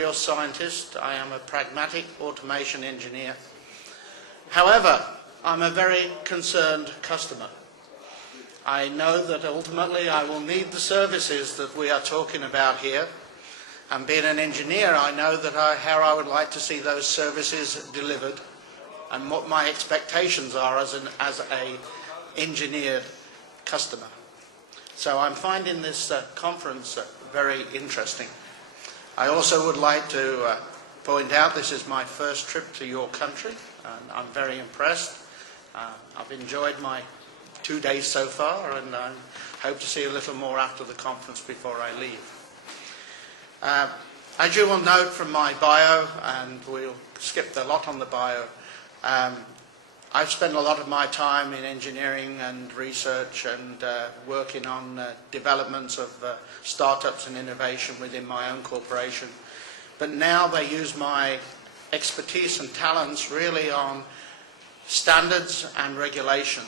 a scientist. I am a pragmatic automation engineer. However, I'm a very concerned customer. I know that ultimately I will need the services that we are talking about here. And being an engineer, I know that how I would like to see those services delivered and what my expectations are as an engineered customer. So I'm finding this conference very interesting. I also would like to point out this is my first trip to your country, and I'm very impressed. I've enjoyed my 2 days so far, and I hope to see a little more after the conference before I leave. As you will note from my bio, and we'll skip a lot on the bio, I've spent a lot of my time in engineering and research and working on developments of startups and innovation within my own corporation. But now they use my expertise and talents really on standards and regulation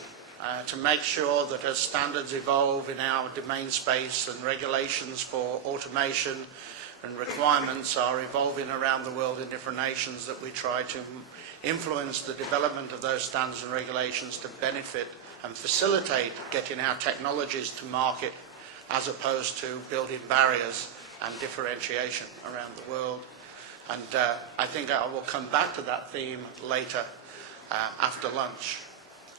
to make sure that as standards evolve in our domain space and regulations for automation and requirements are evolving around the world in different nations, that we try to influence the development of those standards and regulations to benefit and facilitate getting our technologies to market as opposed to building barriers and differentiation around the world. And I think I will come back to that theme later after lunch.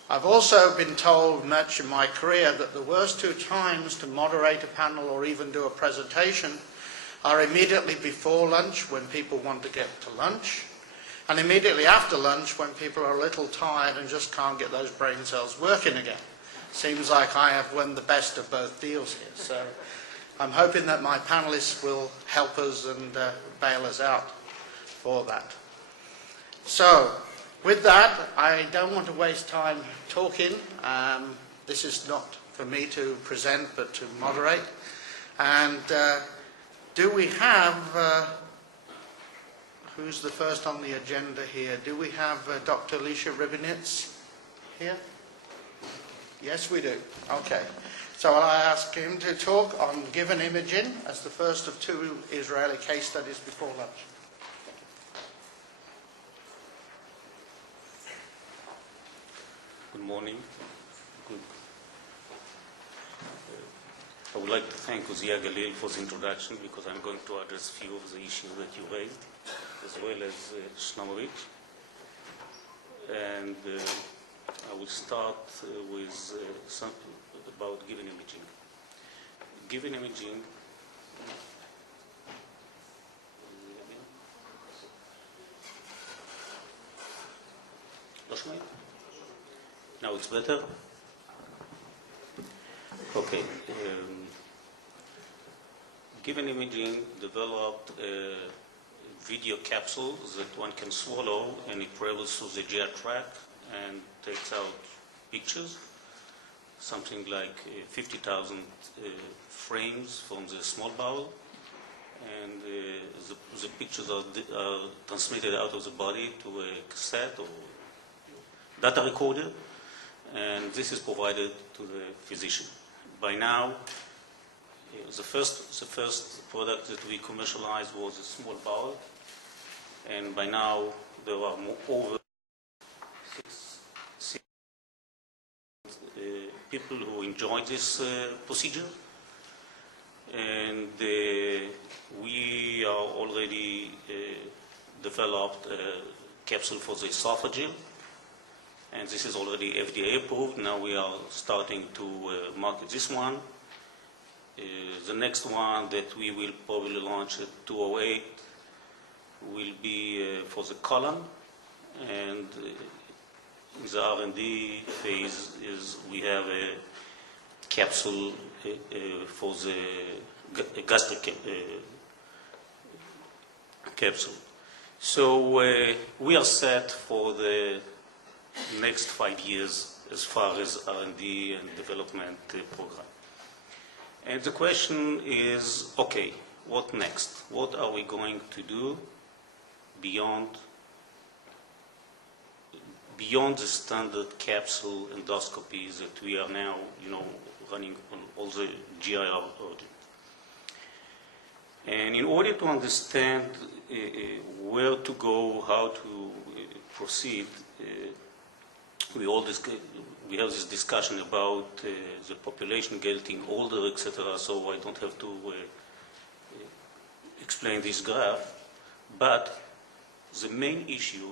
I've also been told much in my career that the worst two times to moderate a panel or even do a presentation are immediately before lunch when people want to get to lunch, and immediately after lunch when people are a little tired and just can't get those brain cells working again. Seems like I have won the best of both deals here. So I'm hoping that my panelists will help us and bail us out for that. So with that, I don't want to waste time talking. This is not for me to present but to moderate. And do we have... who's the first on the agenda here? Do we have Dr. Elisha Rabinowitz here? Yes, we do. Okay. So I'll ask him to talk on given imaging as the first of two Israeli case studies before lunch. Good morning. I would like to thank Uzziah Galil for the introduction, because I'm going to address a few of the issues that you raised, as well as Shlomovich. And I will start with something about given imaging. Given imaging now it's better? Okay. Given imaging developed a video capsule that one can swallow, and it travels through the GI tract and takes out pictures, something like 50,000 frames from the small bowel, and the pictures are transmitted out of the body to a cassette or data recorder, and this is provided to the physician. By now, the first product that we commercialized was a small bowel, and by now there are over 6 people who enjoy this procedure, and we are already developed a capsule for the esophageal, and this is already FDA approved. Now we are starting to market this one. The next one that we will probably launch at 208 will be for the colon, and in the R&D phase we have a capsule for the gastric capsule. So we are set for the next 5 years as far as R&D and development program. And the question is, okay, what next? What are we going to do beyond the standard capsule endoscopies that we are now, running on all the GI organs? And in order to understand where to go, how to proceed, we have this discussion about the population getting older, etc. So I don't have to explain this graph. But the main issue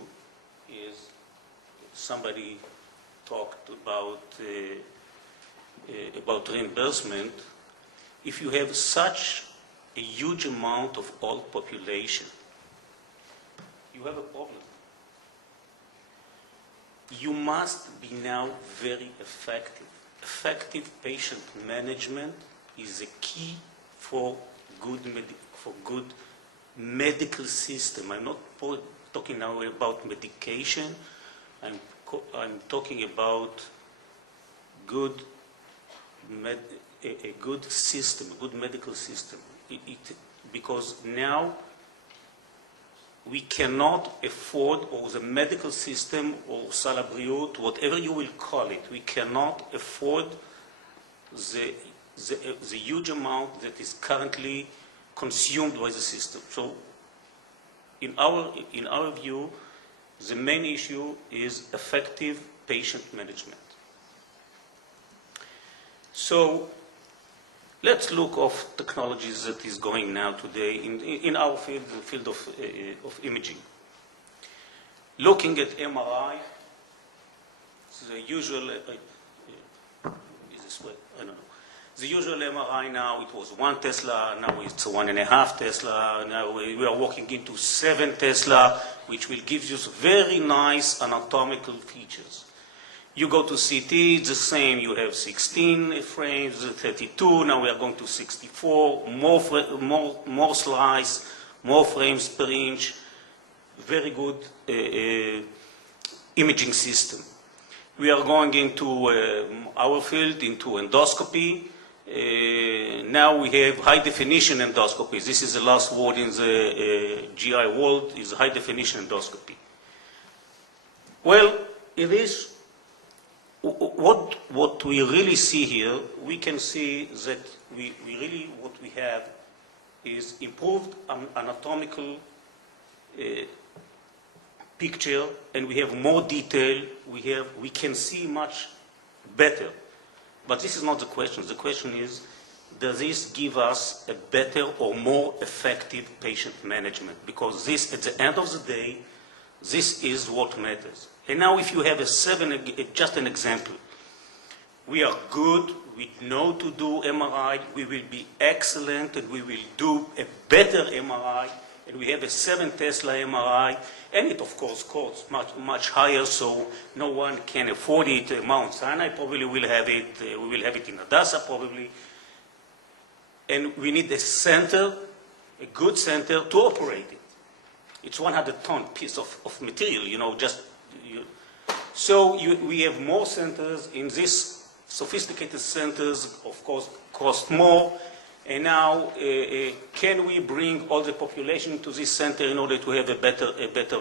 is somebody talked about reimbursement. If you have such a huge amount of old population, you have a problem. You must be now very effective. Effective patient management is a key for good medical system. I'm not talking now about medication. I'm talking about a good system, a good medical system. Because now we cannot afford, or the medical system, or sal habriut, whatever you will call it, we cannot afford the huge amount that is currently consumed by the system. So in our view, the main issue is effective patient management. So let's look of technologies that is going now today in our field, the field of imaging. Looking at MRI, the usual, is this way? I don't know. The usual MRI now, it was 1 Tesla, now it's 1.5 Tesla, now we are walking into 7 Tesla, which will give you very nice anatomical features. You go to CT, it's the same. You have 16 frames, 32. Now we are going to 64. More slice, more frames per inch. Very good imaging system. We are going into our field, into endoscopy. Now we have high definition endoscopy. This is the last word in the GI world, is high definition endoscopy. Well, it is. What we really see here, we can see that we really, what we have is improved anatomical picture, and we have more detail, we can see much better. But this is not the question. The question is, does this give us a better or more effective patient management? Because this, at the end of the day, this is what matters. And now if you have just an example, we are good, we know to do MRI, we will be excellent, and we will do a better MRI, and we have a 7 Tesla MRI, and it of course costs much higher, so no one can afford it. Mount Sinai probably will have it, we will have it in Hadassah probably, and we need a center, a good center to operate it. It's 100-ton piece of material, So we have more centers. In these sophisticated centers, of course, cost more. And now, can we bring all the population to this center in order to have a better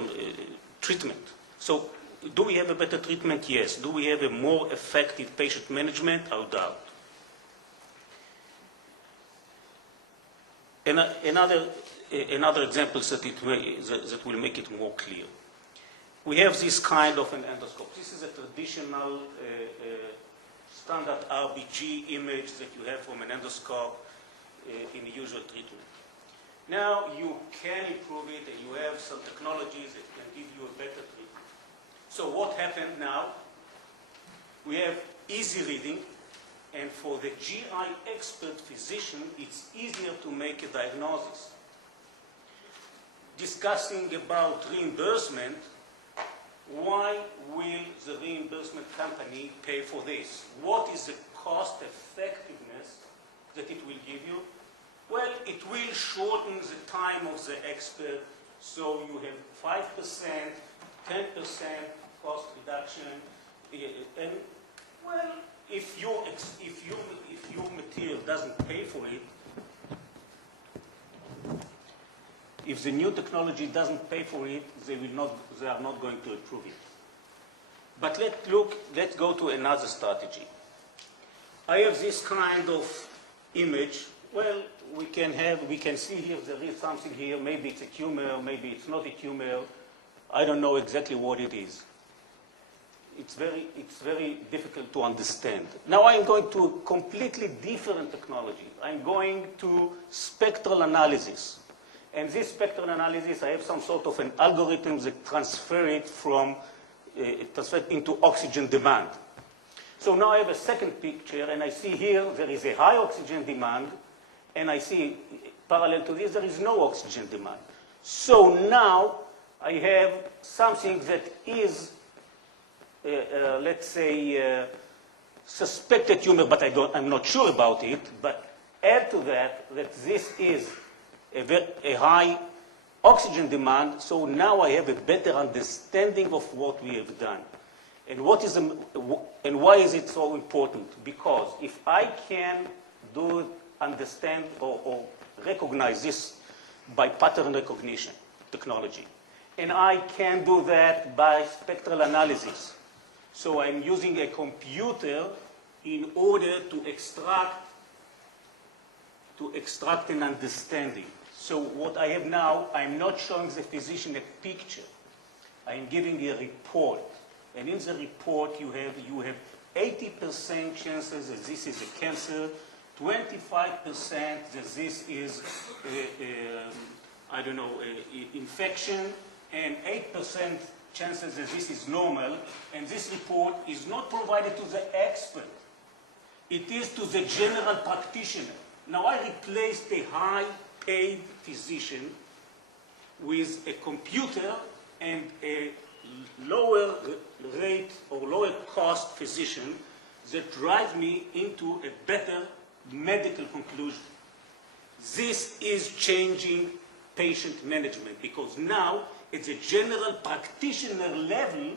treatment? So, do we have a better treatment? Yes. Do we have a more effective patient management? I doubt. Another example that will make it more clear. We have this kind of an endoscope. This is a traditional standard RBG image that you have from an endoscope in the usual treatment. Now you can improve it, and you have some technologies that can give you a better treatment. So what happened now? We have easy reading, and for the GI expert physician, it's easier to make a diagnosis. Discussing about reimbursement, why will the reimbursement company pay for this? What is the cost effectiveness that it will give you? Well, it will shorten the time of the expert, so you have 5%, 10% cost reduction, and well, if your material doesn't pay for it, if the new technology doesn't pay for it, they are not going to improve it. But let's go to another strategy. I have this kind of image Well, we can see here there is something here. Maybe it's a tumor, maybe it's not a tumor. I don't know exactly what it is. It's very difficult to understand. Now I'm going to a completely different technology. I'm going to spectral analysis. And this spectral analysis, I have some sort of an algorithm that transfer it into oxygen demand. So now I have a second picture, and I see here there is a high oxygen demand, and I see parallel to this there is no oxygen demand. So now I have something that is, let's say, suspected tumor, but I'm not sure about it. But add to that this is a high oxygen demand, so now I have a better understanding of what we have done. And why is it so important? Because if I can understand or recognize this by pattern recognition technology, and I can do that by spectral analysis. So I'm using a computer in order to extract an understanding. So what I have now, I'm not showing the physician a picture. I'm giving a report. And in the report you have 80% chances that this is a cancer, 25% that this is, infection, and 8% chances that this is normal. And this report is not provided to the expert. It is to the general practitioner. Now I replaced a high-paid physician with a computer and a lower rate or lower cost physician that drives me into a better medical conclusion. This is changing patient management because now at the general practitioner level,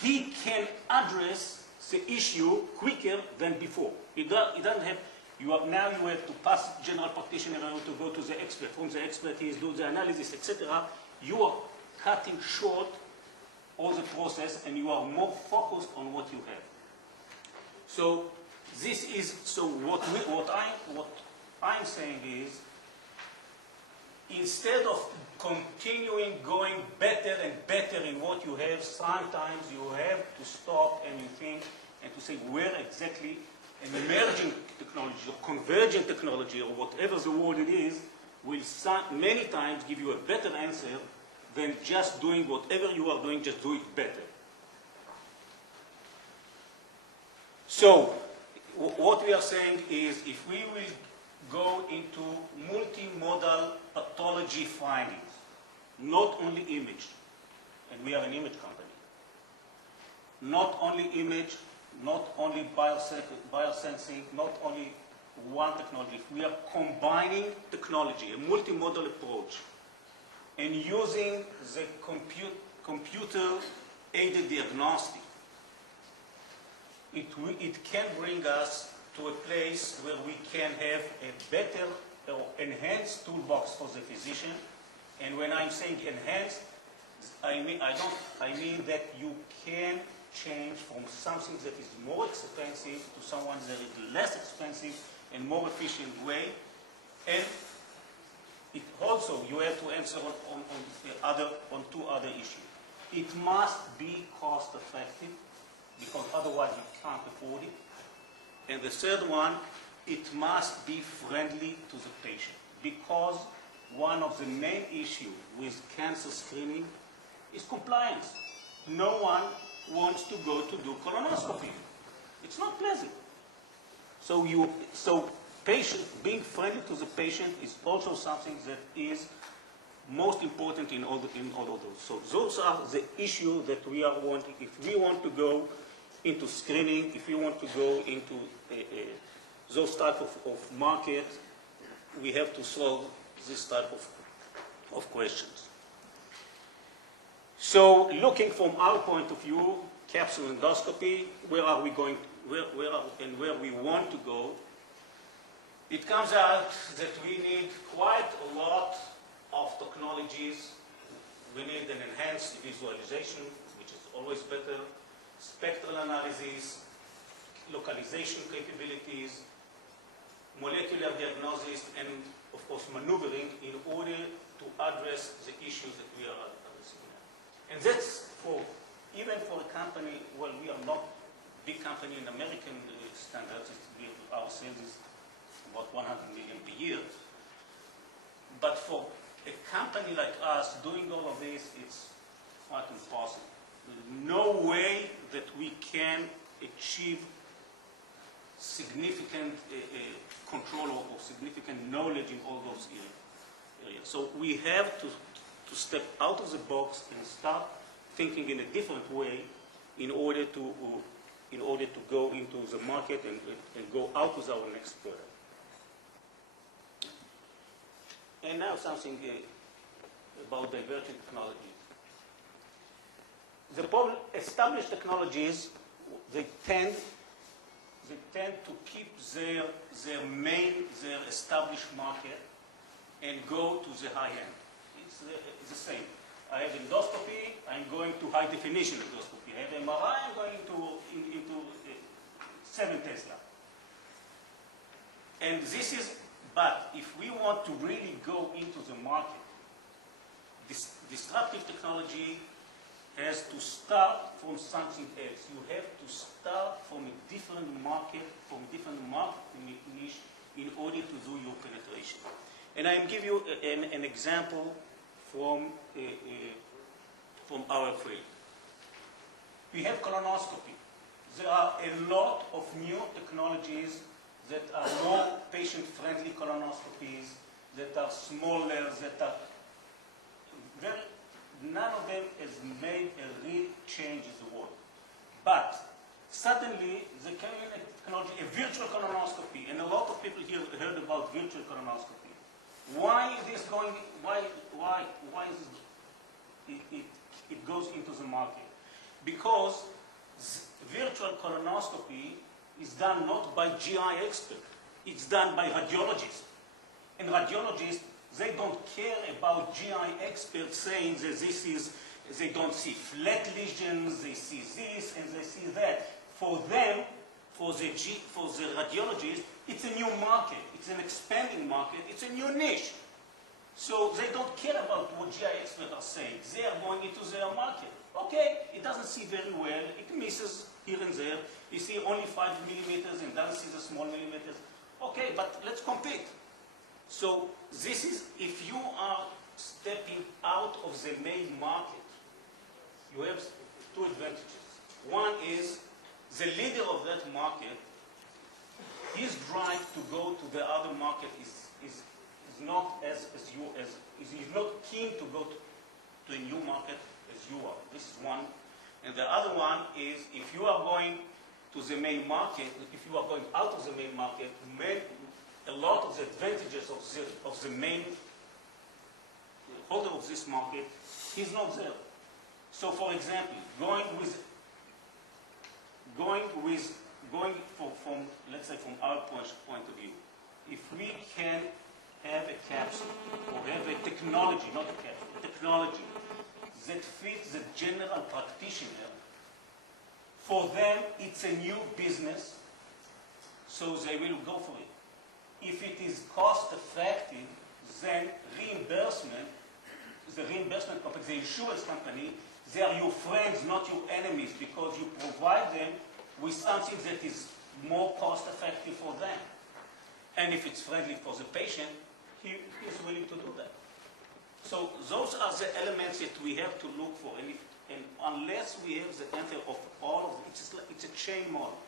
he can address the issue quicker than before. It doesn't have, now you have to pass general practitioner and to go to the expert. From the expert, he is doing the analysis, etc. You are cutting short all the process and you are more focused on what you have. So what I'm saying is, instead of continuing going better and better in what you have, sometimes you have to stop and you think and to say where exactly an emerging technology or convergent technology or whatever the word it is will many times give you a better answer than just doing whatever you are doing, just do it better. So what we are saying is if we will go into multimodal pathology findings, not only image, and we are an image company, not only image, not only biosensing, not only one technology. We are combining technology, a multimodal approach, and using the computer-aided diagnostic. It can bring us to a place where we can have a better or enhanced toolbox for the physician. And when I'm saying enhanced, I mean that you can change from something that is more expensive to someone that is less expensive and more efficient way. And it also, you have to answer on two other issues. It must be cost effective, because otherwise you can't afford it. And the third one, it must be friendly to the patient, because one of the main issues with cancer screening is compliance. No one wants to go to do colonoscopy. It's not pleasant. So being friendly to the patient is also something that is most important in all of those. So those are the issues that we are wanting. If we want to go into screening, if we want to go into those type of market, we have to solve this type of questions. So looking from our point of view, capsule endoscopy, where are we going, where we want to go, it comes out that we need quite a lot of technologies. We need an enhanced visualization, which is always better, spectral analysis, localization capabilities, molecular diagnosis, and of course maneuvering in order to address the issues that we are addressing now. And that's even for a company, well, we are not a big company in American standards, our sales is about 100 million per year. But for a company like us doing all of this, it's quite impossible. There's no way that we can achieve significant control or significant knowledge in all those areas. So we have to step out of the box and start thinking in a different way in order to go into the market and go out with our next product. And now something about divergent technologies. The established technologies, they tend to keep their established market and go to the high end. It's the same. I have endoscopy, I'm going to high definition endoscopy. I have MRI, I'm going into 7 Tesla. And this is, but if we want to really go into the market, this disruptive technology has to start from something else. You have to start from a different market, niche in order to do your penetration. And I give you an example from our field. We have colonoscopy. There are a lot of new technologies that are more patient-friendly colonoscopies, that are smaller, that are very, none of them has made a real change in the world. But suddenly, there came in a technology, a virtual colonoscopy, and a lot of people here heard about virtual colonoscopy. Why is this going? Why is it goes into the market? Because virtual colonoscopy is done not by GI experts. It's done by radiologists. And radiologists, they don't care about GI experts saying that this is, they don't see flat lesions, they see this and they see that. For them, for the radiologists, it's a new market. It's an expanding market. It's a new niche. So they don't care about what GI experts are saying. They are going into their market. Okay, it doesn't see very well. It misses here and there. You see only 5 millimeters and doesn't see the small millimeters. Okay, but let's compete. So this is, if you are stepping out of the main market, you have 2 advantages. One is the leader of that market, his drive to go to the other market is not he's not keen to go to a new market as you are. This is one. And the other one is if you are going to the main market, if you are going out of the main market, a lot of the advantages of the main holder of this market, he's not there. So for example, from let's say from our point of view, if we can have a capsule or have a technology, not a capsule, a technology that fits the general practitioner, for them it's a new business, so they will go for it. If it is cost effective, then reimbursement, the reimbursement company, the insurance company, they are your friends, not your enemies, because you provide them with something that is more cost effective for them. And if it's friendly for the patient, he is willing to do that. So those are the elements that we have to look for. And unless we have the answer of all of it, it's a chain model.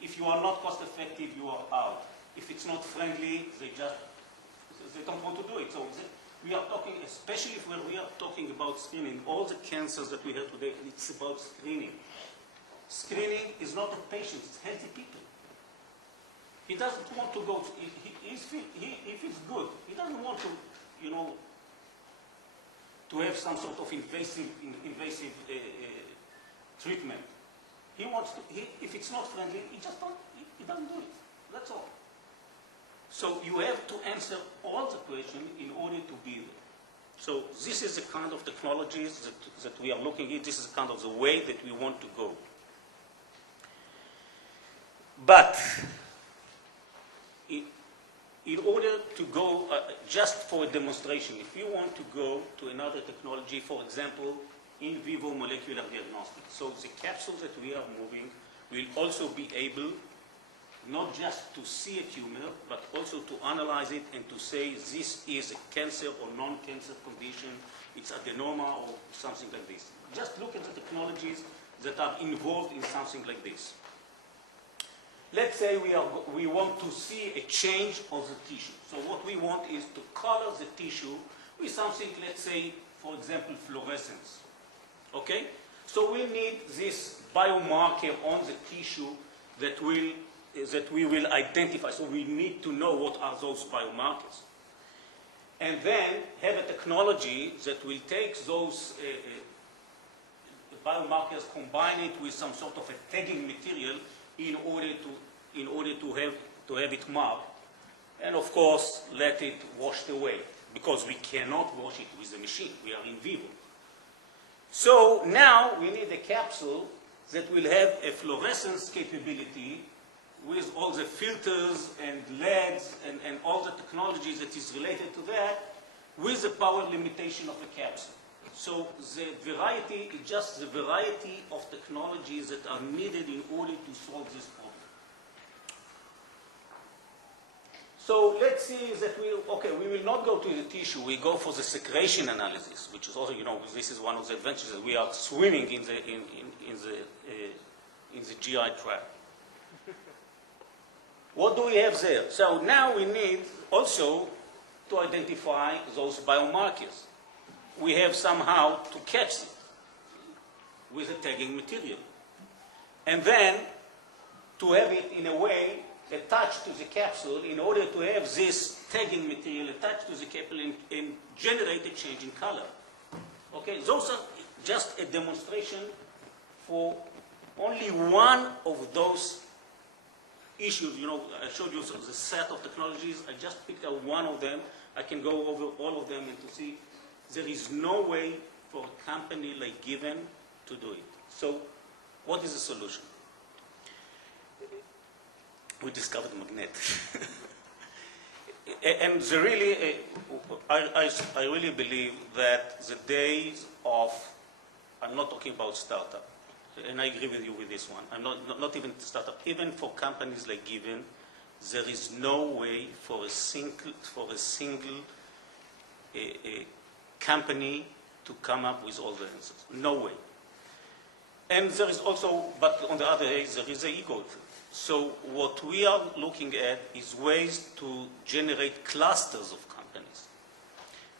If you are not cost effective, you are out. If it's not friendly, they don't want to do it. So we are talking, especially if we are talking about screening, all the cancers that we have today, it's about screening. Screening is not a patient, it's healthy people. He doesn't want to go, he feels good. He doesn't want to, to have some sort of invasive treatment. He wants to, if it's not friendly, he doesn't do it. That's all. So you have to answer all the questions in order to be there. So this is the kind of technologies that we are looking at. This is kind of the way that we want to go. But in order to go, just for a demonstration, if you want to go to another technology, for example, in vivo molecular diagnostics. So the capsule that we are moving will also be able not just to see a tumor, but also to analyze it and to say this is a cancer or non-cancer condition, it's adenoma or something like this. Just look at the technologies that are involved in something like this. Let's say we want to see a change of the tissue. So what we want is to color the tissue with something, let's say, for example, fluorescence. Okay? So we need this biomarker on the tissue that we will identify. So we need to know what are those biomarkers. And then have a technology that will take those biomarkers, combine it with some sort of a tagging material in order to have it marked, and of course let it washed away, because we cannot wash it with the machine. We are in vivo. So now we need a capsule that will have a fluorescence capability with all the filters and LEDs and all the technologies that is related to that, with the power limitation of the capsule. So the variety is just the variety of technologies that are needed in order to solve this problem. So let's see that we will not go to the tissue, we go for the secretion analysis, which is also, this is one of the advantages. We are swimming in the GI tract. What do we have there? So now we need also to identify those biomarkers. We have somehow to catch it with a tagging material. And then to have it in a way attached to the capsule in order to have this tagging material attached to the capsule and generate a change in color. Okay, those are just a demonstration for only one of those issues. I showed you the set of technologies. I just picked out one of them. I can go over all of them and to see there is no way for a company like Given to do it. So what is the solution? We discovered magnet. And I really believe that the days of, I'm not talking about startup, and I agree with you with this one. I'm not even startup. Even for companies like Given, there is no way for a single company to come up with all the answers. No way. And there is also, but on the other hand, there is an ego. So what we are looking at is ways to generate clusters of companies.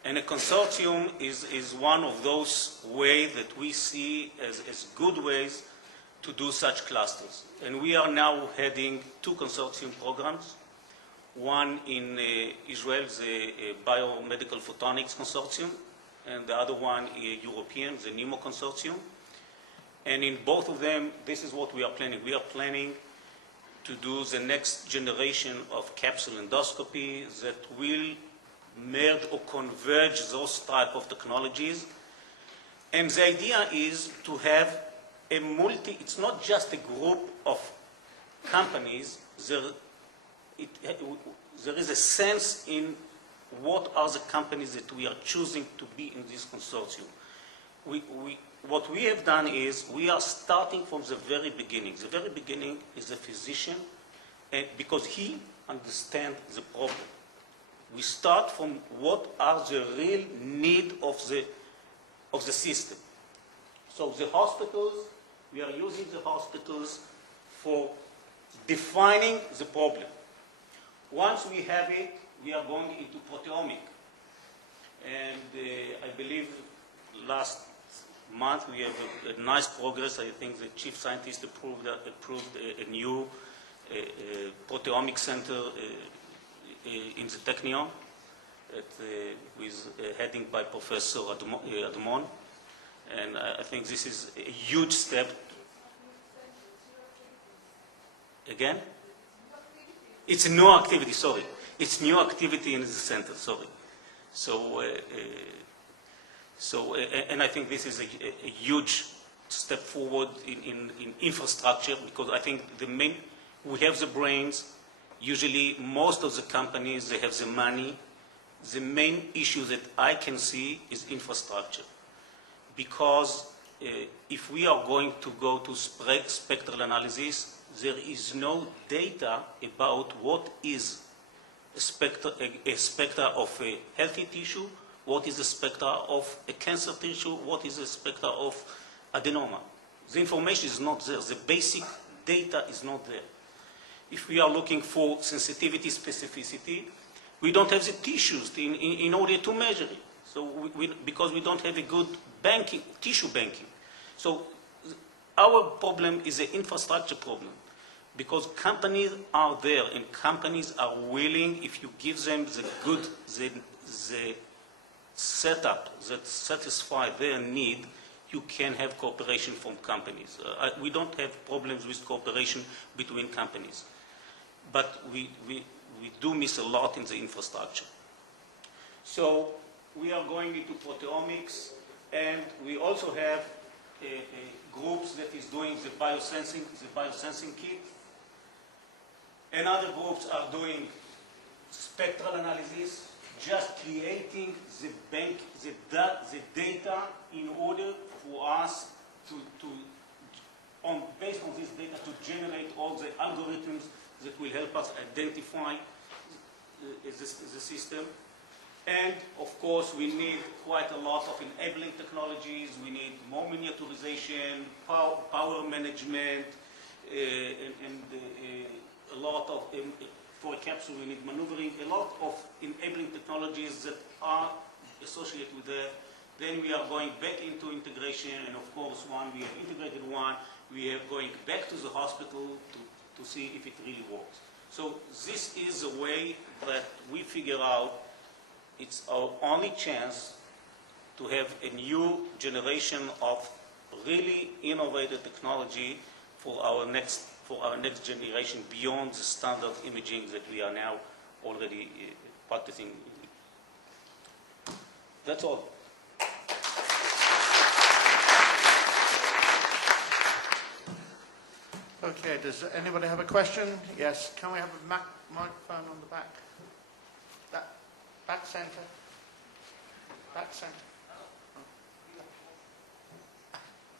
And a consortium is one of those ways that we see as good ways to do such clusters. And we are now heading 2 consortium programs. One in Israel, the Biomedical Photonics Consortium, and the other one European, the NEMO Consortium. And in both of them, this is what we are planning. We are planning to do the next generation of capsule endoscopy that will merge or converge those type of technologies. And the idea is to have a it's not just a group of companies, there is a sense in what are the companies that we are choosing to be in this consortium. What we have done is we are starting from the very beginning. The very beginning is a physician, and because he understands the problem. We start from what are the real need of the system. So the hospitals, we are using the hospitals for defining the problem. Once we have it, we are going into proteomics. And I believe last month we have a nice progress. I think the chief scientist approved a new proteomics center in the Technion, with heading by Professor Admon. And I think this is a huge step. Again? It's a new activity, sorry. It's new activity in the center, sorry. And I think this is a huge step forward in infrastructure, because I think we have the brains, Usually, most of the companies, they have the money. The main issue that I can see is infrastructure. Because if we are going to go to spectral analysis, there is no data about what is a spectra of a healthy tissue, what is the spectra of a cancer tissue, what is the spectra of adenoma. The information is not there. The basic data is not there. If we are looking for sensitivity, specificity, we don't have the tissues in order to measure it. So because we don't have a good tissue banking. So our problem is an infrastructure problem. Because companies are there and companies are willing, if you give them the setup that satisfy their need, you can have cooperation from companies. We don't have problems with cooperation between companies. But we do miss a lot in the infrastructure. So we are going into proteomics, and we also have groups that is doing the biosensing kit. And other groups are doing spectral analysis, just creating the data in order for us based on this data, to generate all the algorithms that will help us identify the system. And of course, we need quite a lot of enabling technologies. We need more miniaturization, power management, and a lot of, for a capsule, we need maneuvering, a lot of enabling technologies that are associated with that. Then we are going back into integration, and of course, one, we have integrated one, we are going back to the hospital to see if it really works. So this is a way that we figure out it's our only chance to have a new generation of really innovative technology for our next generation beyond the standard imaging that we are now already practicing. That's all. Okay, does anybody have a question? Yes, can we have a microphone on the back? That back center. Back center.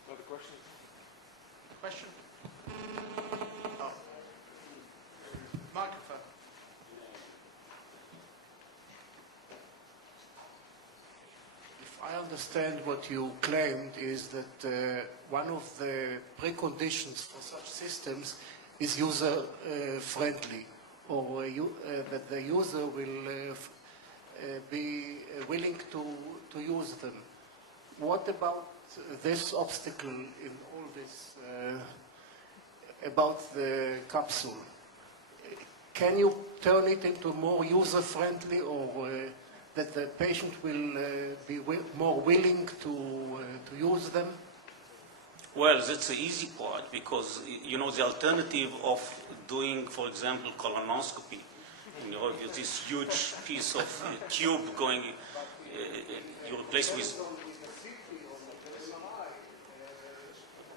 Another question? Question? Oh. Microphone. If I understand what you claimed is that one of the preconditions for such systems is user-friendly, or that the user will be willing to use them. What about this obstacle in all this about the capsule? Can you turn it into more user-friendly, or that the patient will be more willing to use them? Well, that's the easy part, because, you know, the alternative of doing, for example, colonoscopy, you know, this huge piece of tube going, you replace with...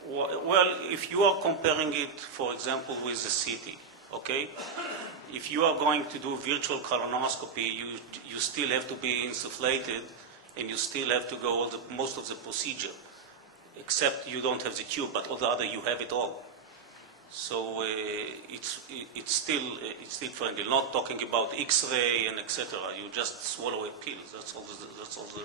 Well, if you are comparing it, for example, with the CT, okay? If you are going to do virtual colonoscopy, you still have to be insufflated, and you still have to go most of the procedure, except you don't have the tube, but all the other you have it all. So it's still friendly. Not talking about X-ray and etc. You just swallow a pill. That's all. That's all the.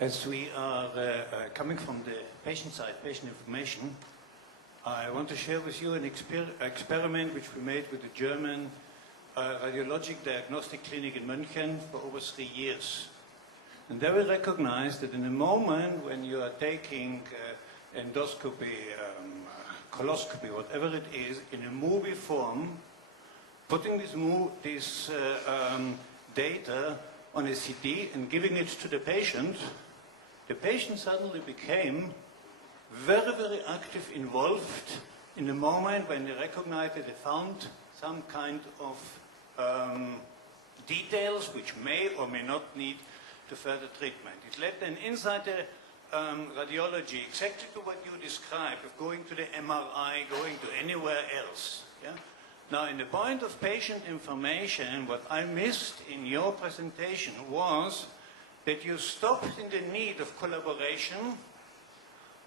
As we are coming from the patient side, patient information, I want to share with you an experiment which we made with the German radiologic diagnostic clinic in München for over 3 years. And there we recognized that in a moment when you are taking endoscopy, coloscopy, whatever it is, in a movie form, putting this data on a CD and giving it to the patient suddenly became very, very active, involved in the moment when they recognized that they found some kind of details which may or may not need to further treatment. It led then inside the radiology, exactly to what you described, of going to the MRI, going to anywhere else. Yeah? Now, in the point of patient information, what I missed in your presentation was that you stopped in the need of collaboration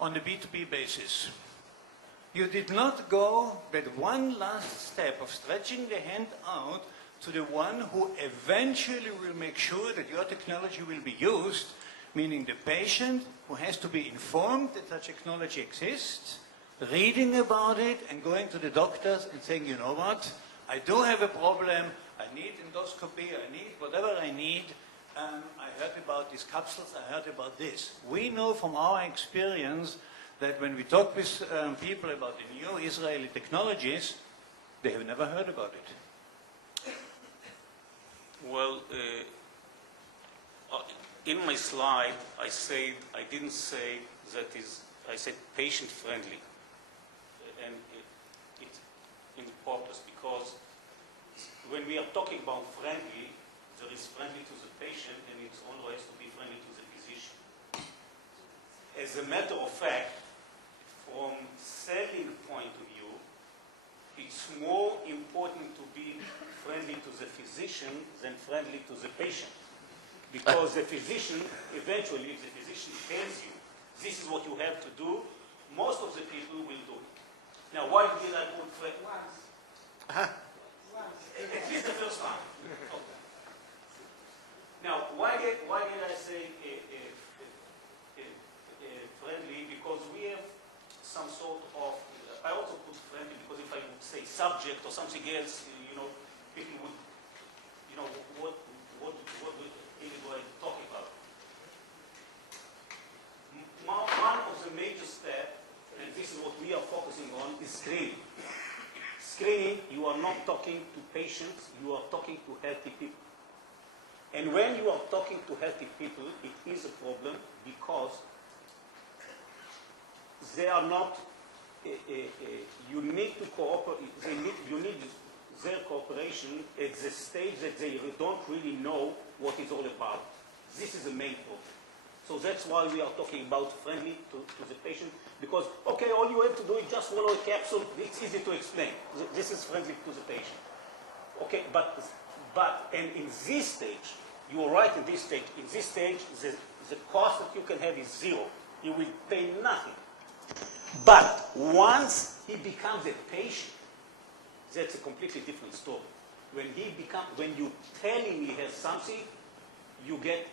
on the B2B basis. You did not go with one last step of stretching the hand out to the one who eventually will make sure that your technology will be used, meaning the patient who has to be informed that such technology exists, reading about it and going to the doctors and saying, you know what, I do have a problem, I need endoscopy, I need whatever I need, I heard about these capsules, I heard about this. We know from our experience that when we talk with people about the new Israeli technologies, they have never heard about it. Well, in my slide, I didn't say that is, I said patient friendly. And it's in purpose because when we are talking about friendly, there is friendly to the patient and it's always to be friendly to the physician. As a matter of fact, from selling point of view, it's more important to be friendly to the physician than friendly to the patient. Because the physician, eventually, if the physician tells you, this is what you have to do, most of the people will do it. Now, why did I put friendly? Once. At least the first time. Okay. Now, why did I say friendly? Because we have some sort of, I also put friendly because if I would say subject or something else, people would, what really do I talk about? One of the major steps, and this is what we are focusing on, is screening. Screening, you are not talking to patients, you are talking to healthy people. And when you are talking to healthy people, it is a problem because they are not, you need to cooperate, you need their cooperation at the stage that they don't really know what it's all about. This is the main problem. So that's why we are talking about friendly to the patient, because, okay, all you have to do is just swallow a capsule, it's easy to explain. This is friendly to the patient. Okay, and in this stage, you are right in this stage, the cost that you can have is zero. You will pay nothing. But once he becomes a patient, that's a completely different story. When you tell him he has something, you get,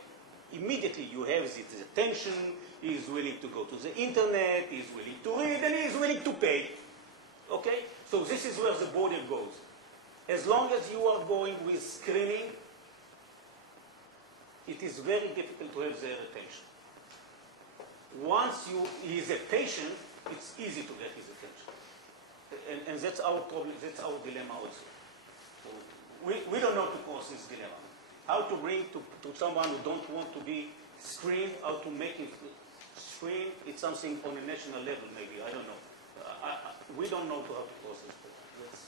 immediately you have his attention, he is willing to go to the internet, he is willing to read, and he is willing to pay. Okay? So this is where the border goes. As long as you are going with screening, it is very difficult to have their attention. Once he is a patient, it's easy to get his attention. And that's our problem, that's our dilemma also. So we don't know to cause this dilemma. How to bring to someone who don't want to be screened, how to make it screen, it's something on a national level maybe, I don't know. We don't know how to cause this, but that's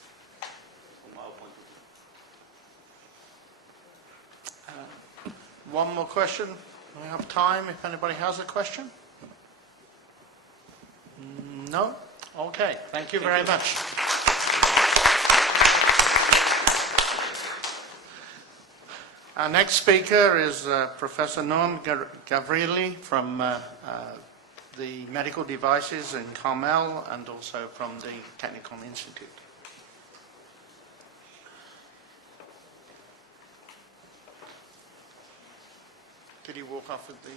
from our point of view. One more question. We have time if anybody has a question. No? Okay. Thank you very much. Our next speaker is Professor Noam Gavriely from the Medical Devices in Carmel and also from the Technical Institute. Did he walk off with the...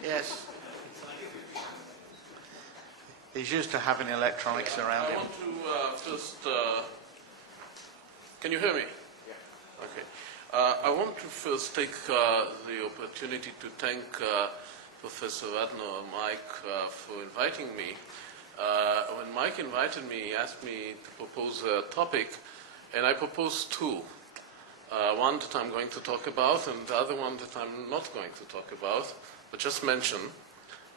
Yes. He's used to having electronics around him. I want to first... can you hear me? Yeah. Okay. I want to first take the opportunity to thank Professor Radner and Mike for inviting me. When Mike invited me, he asked me to propose a topic, and I proposed two. One that I'm going to talk about, and the other one that I'm not going to talk about, but just mention.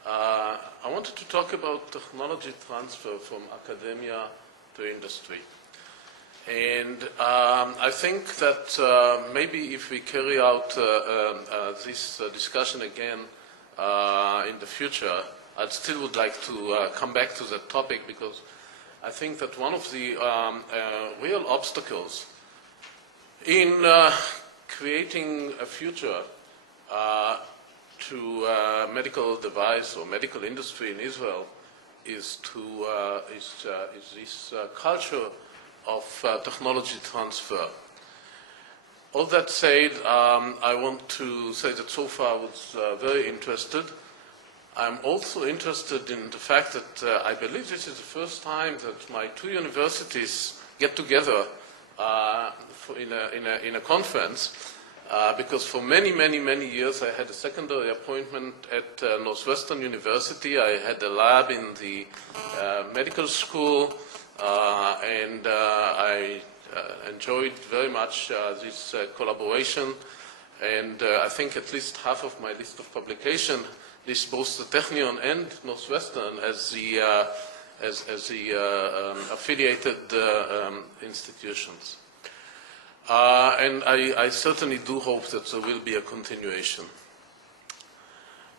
I wanted to talk about technology transfer from academia to industry. And I think that maybe if we carry out this discussion again in the future, I still would like to come back to that topic, because I think that one of the real obstacles in creating a future to medical device or medical industry in Israel is this culture of technology transfer. All that said, I want to say that so far I was very interested. I'm also interested in the fact that I believe this is the first time that my two universities get together in a conference, because for many years I had a secondary appointment at Northwestern University. I had a lab in the medical school, and I enjoyed very much this collaboration, and I think at least half of my list of publication lists both the Technion and Northwestern as the affiliated institutions. And I certainly do hope that there will be a continuation.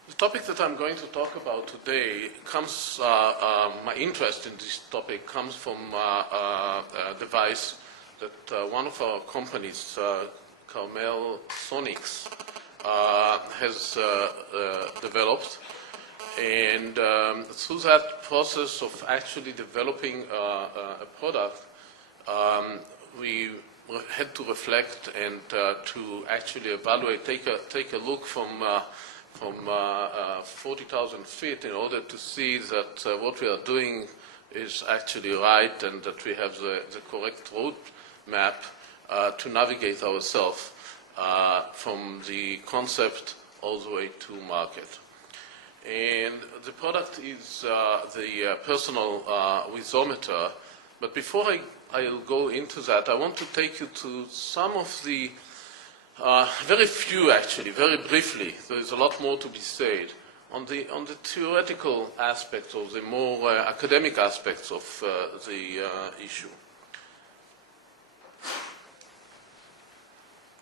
The topic that I'm going to talk about today comes, my interest in this topic comes from a device that one of our companies, KarmelSonix, has developed. And through that process of actually developing a product, we had to reflect and to actually evaluate, take a look from 40,000 feet in order to see that what we are doing is actually right, and that we have the correct road map to navigate ourselves from the concept all the way to market. And the product is the personal Wheezometer. But before I'll go into that, I want to take you to some of the, very few actually, very briefly, there is a lot more to be said, on the theoretical aspects or the more academic aspects of the issue.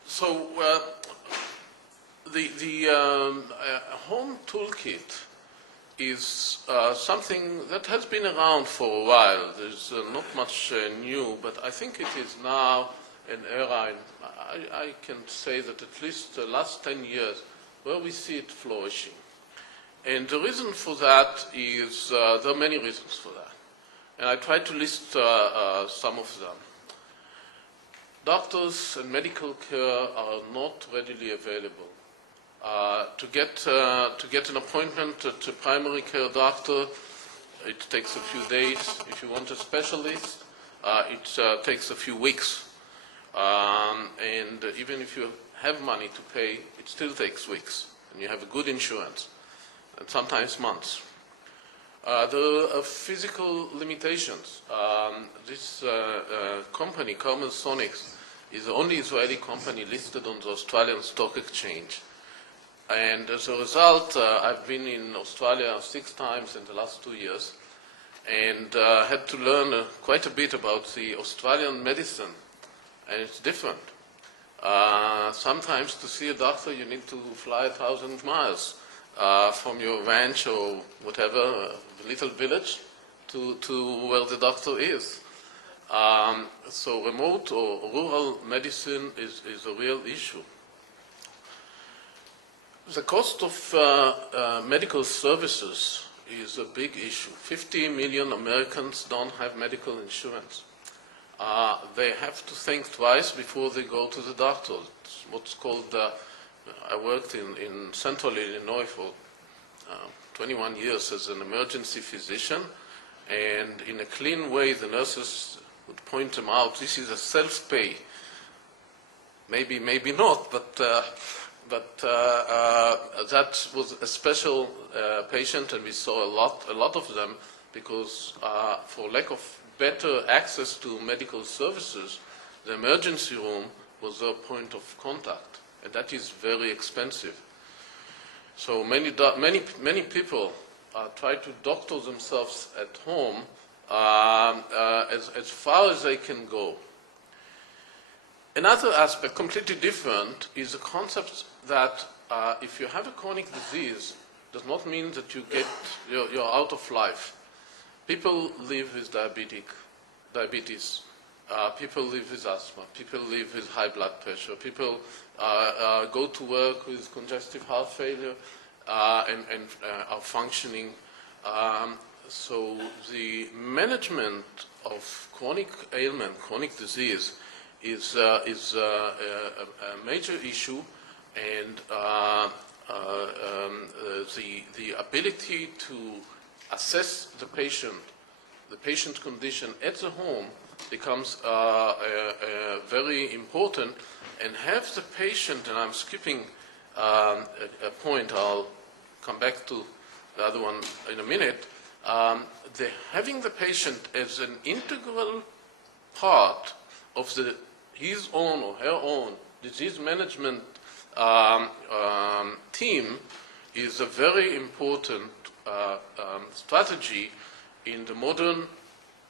So the home toolkit is something that has been around for a while. There's not much new, but I think it is now an era, and I can say that at least the last 10 years, where we see it flourishing. And the reason for that is, there are many reasons for that. And I try to list some of them. Doctors and medical care are not readily available. To get an appointment at a primary care doctor, it takes a few days. If you want a specialist, it takes a few weeks. And even if you have money to pay, it still takes weeks. And you have a good insurance, and sometimes months. There are physical limitations. This company, KarmelSonix, is the only Israeli company listed on the Australian Stock Exchange. And as a result, I've been in Australia 6 times in the last 2 years, and had to learn quite a bit about the Australian medicine, and it's different. Sometimes to see a doctor, you need to fly 1,000 miles from your ranch or whatever, little village, to where the doctor is. So remote or rural medicine is a real issue. The cost of medical services is a big issue. 50 million Americans don't have medical insurance. They have to think twice before they go to the doctor. It's what's called, I worked in central Illinois for 21 years as an emergency physician, and in a clean way the nurses would point them out. This is a self-pay. Maybe not, but that was a special patient, and we saw a lot of them, because for lack of better access to medical services, the emergency room was their point of contact, and that is very expensive. So many people try to doctor themselves at home as far as they can go. Another aspect, completely different, is the concept that if you have a chronic disease, does not mean that you're out of life. People live with diabetes. People live with asthma. People live with high blood pressure. People go to work with congestive heart failure and are functioning. So the management of chronic ailment, chronic disease, is a major issue, and the ability to assess the patient's condition at the home becomes very important, and have the patient, and I'm skipping a point, I'll come back to the other one in a minute, having the patient as an integral part of his own or her own disease management team is a very important strategy in the modern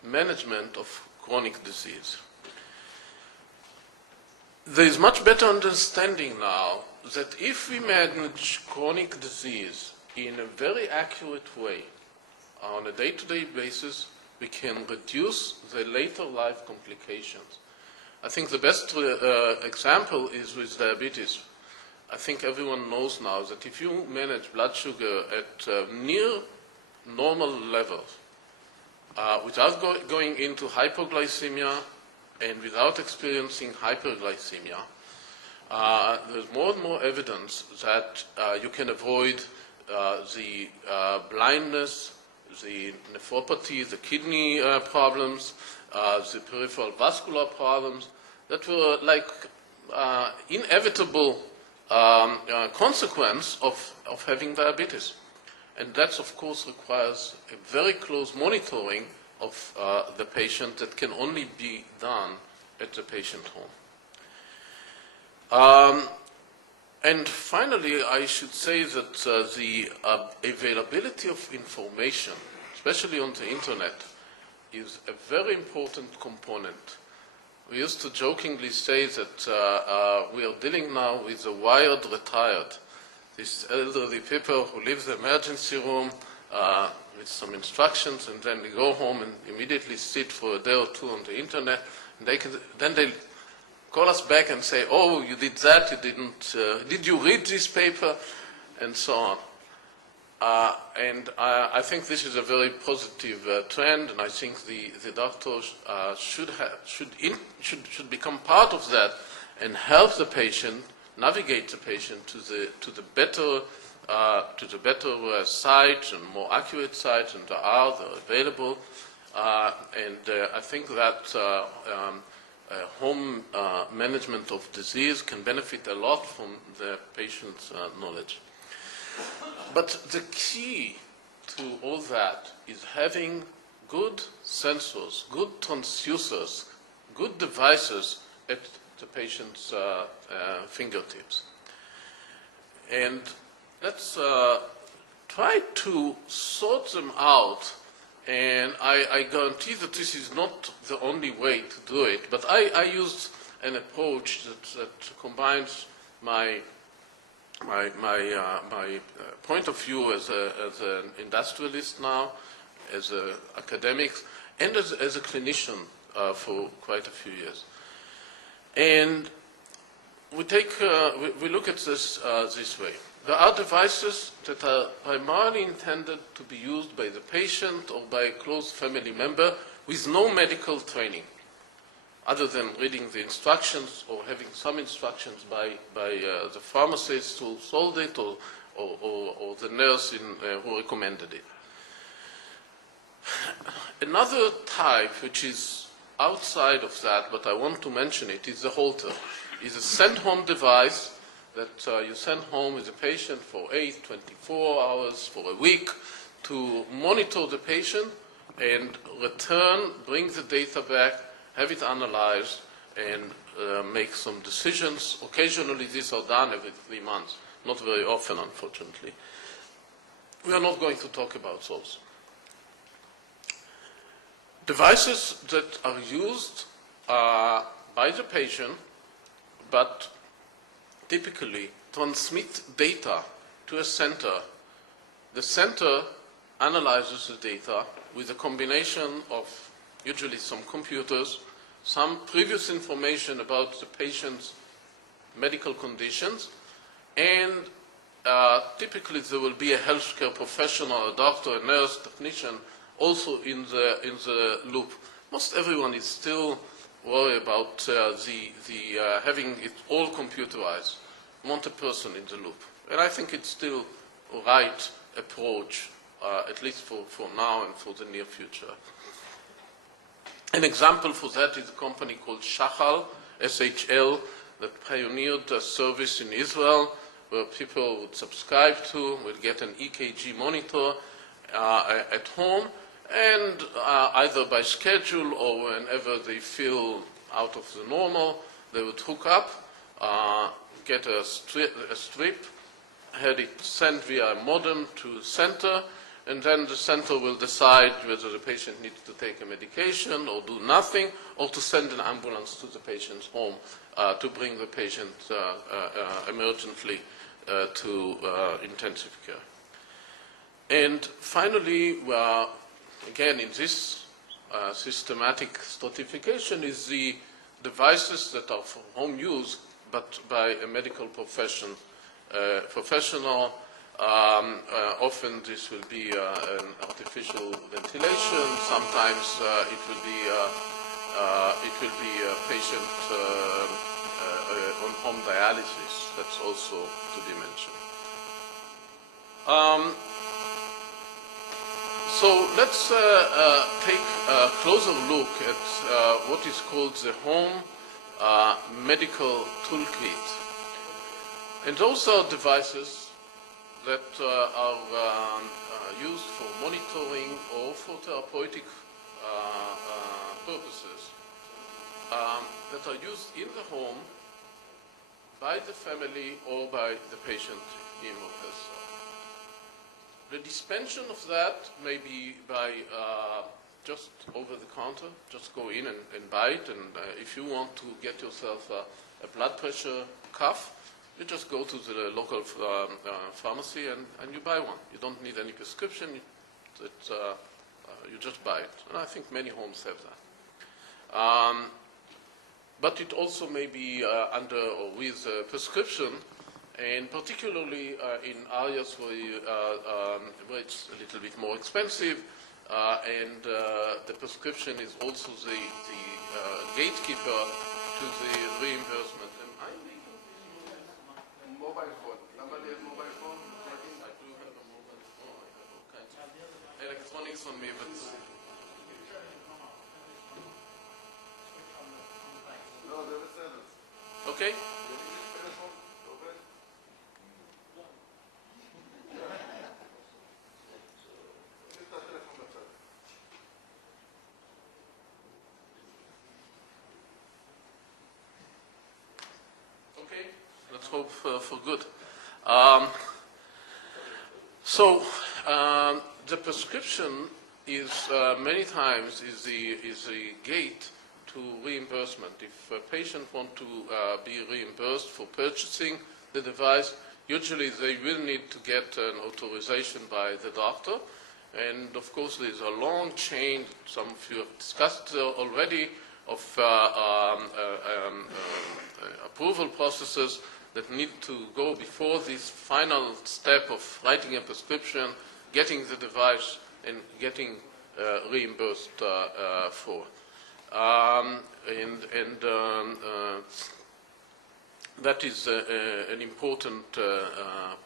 management of chronic disease. There is much better understanding now that if we manage chronic disease in a very accurate way on a day-to-day basis, we can reduce the later life complications. I think the best example is with diabetes. I think everyone knows now that if you manage blood sugar at near normal levels, without going into hypoglycemia and without experiencing hyperglycemia, there's more and more evidence that you can avoid the blindness, the nephropathy, the kidney problems, the peripheral vascular problems that were like inevitable consequence of having diabetes. And that, of course, requires a very close monitoring of the patient that can only be done at the patient home. And finally, I should say that the availability of information, especially on the internet, is a very important component. We used to jokingly say that we are dealing now with the wired retired. These elderly people who leave the emergency room with some instructions, and then they go home and immediately sit for a day or two on the internet, and then they call us back and say, oh, you did that, you didn't, did you read this paper, and so on. And I think this is a very positive trend, and I think the doctors should become part of that and help the patient, navigate the patient to the better sites and more accurate sites, and they're available. And I think that home management of disease can benefit a lot from the patient's knowledge. But the key to all that is having good sensors, good transducers, good devices at the patient's fingertips. And let's try to sort them out. And I guarantee that this is not the only way to do it, but I used an approach that combines my point of view as an industrialist now, as an academic, and as a clinician for quite a few years. And we look at this this way. There are devices that are primarily intended to be used by the patient or by a close family member with no medical training, other than reading the instructions or having some instructions by the pharmacist who sold it or the nurse who recommended it. Another type, which is outside of that, but I want to mention it, is the Holter. It's a send-home device that you send home with the patient for 8, 24 hours, for a week, to monitor the patient and bring the data back, have it analyzed, and make some decisions. Occasionally these are done every 3 months, not very often, unfortunately. we are not going to talk about those. Devices that are used by the patient, but typically transmit data to a center. The center analyzes the data with a combination of usually some computers, some previous information about the patient's medical conditions, and typically there will be a healthcare professional, a doctor, a nurse, technician, also in the loop. Most everyone is still worried about having it all computerized. Want a person in the loop. And I think it's still a right approach, at least for now and for the near future. An example for that is a company called Shachal, SHL, that pioneered a service in Israel where people would subscribe to, would get an EKG monitor at home, and either by schedule or whenever they feel out of the normal, they would hook up, get a strip, had it sent via a modem to the center, and then the center will decide whether the patient needs to take a medication or do nothing, or to send an ambulance to the patient's home to bring the patient emergently to intensive care. And finally, again, in this systematic stratification is the devices that are for home use, but by a medical professional. Often this will be an artificial ventilation. Sometimes it will be a patient on home dialysis. That's also to be mentioned. So let's take a closer look at what is called the home medical toolkit. And those are devices that are used for monitoring or for therapeutic purposes that are used in the home by the family or by the patient himself. The dispensation of that may be by just over the counter, just go in and buy it, and if you want to get yourself a blood pressure cuff, you just go to the local pharmacy and you buy one. You don't need any prescription, you just buy it. And I think many homes have that. But it also may be under or with a prescription, and particularly in areas where it's a little bit more expensive, and the prescription is also the gatekeeper to the reimbursement. Am I making this mobile phone? Somebody has mobile phone? I do have a mobile phone. I have all kinds of electronics on me, but no, there is service. Okay. Let's hope for good. The prescription is many times is the gate to reimbursement. If a patient wants to be reimbursed for purchasing the device, usually they will need to get an authorization by the doctor. And of course, there's a long chain, some of you have discussed already, of approval processes that need to go before this final step of writing a prescription, getting the device, and getting reimbursed for. That is an important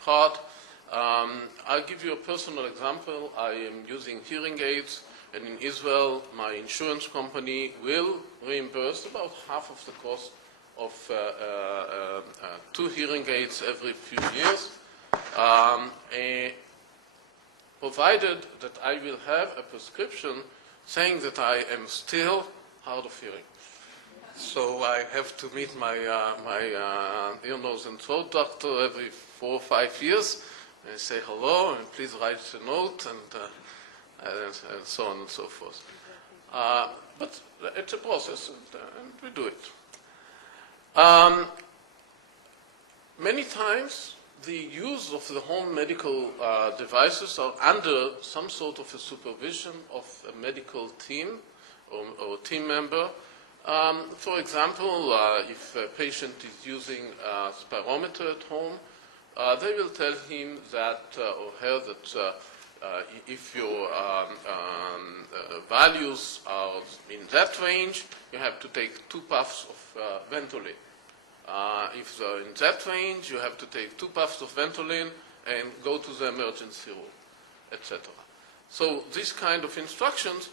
part. I'll give you a personal example. I am using hearing aids, and in Israel, my insurance company will reimburse about half of the cost of 2 hearing aids every few years, provided that I will have a prescription saying that I am still hard of hearing. So I have to meet my ear, nose, and throat doctor every 4 or 5 years and say hello, and please write a note, and so on and so forth. But it's a process, and we do it. Many times, the use of the home medical devices are under some sort of a supervision of a medical team or team member. For example, if a patient is using a spirometer at home, they will tell him that or her that if your values are in that range, you have to take 2 puffs of Ventolin. If they're in that range, you have to take 2 puffs of Ventolin and go to the emergency room, etc. So these kind of instructions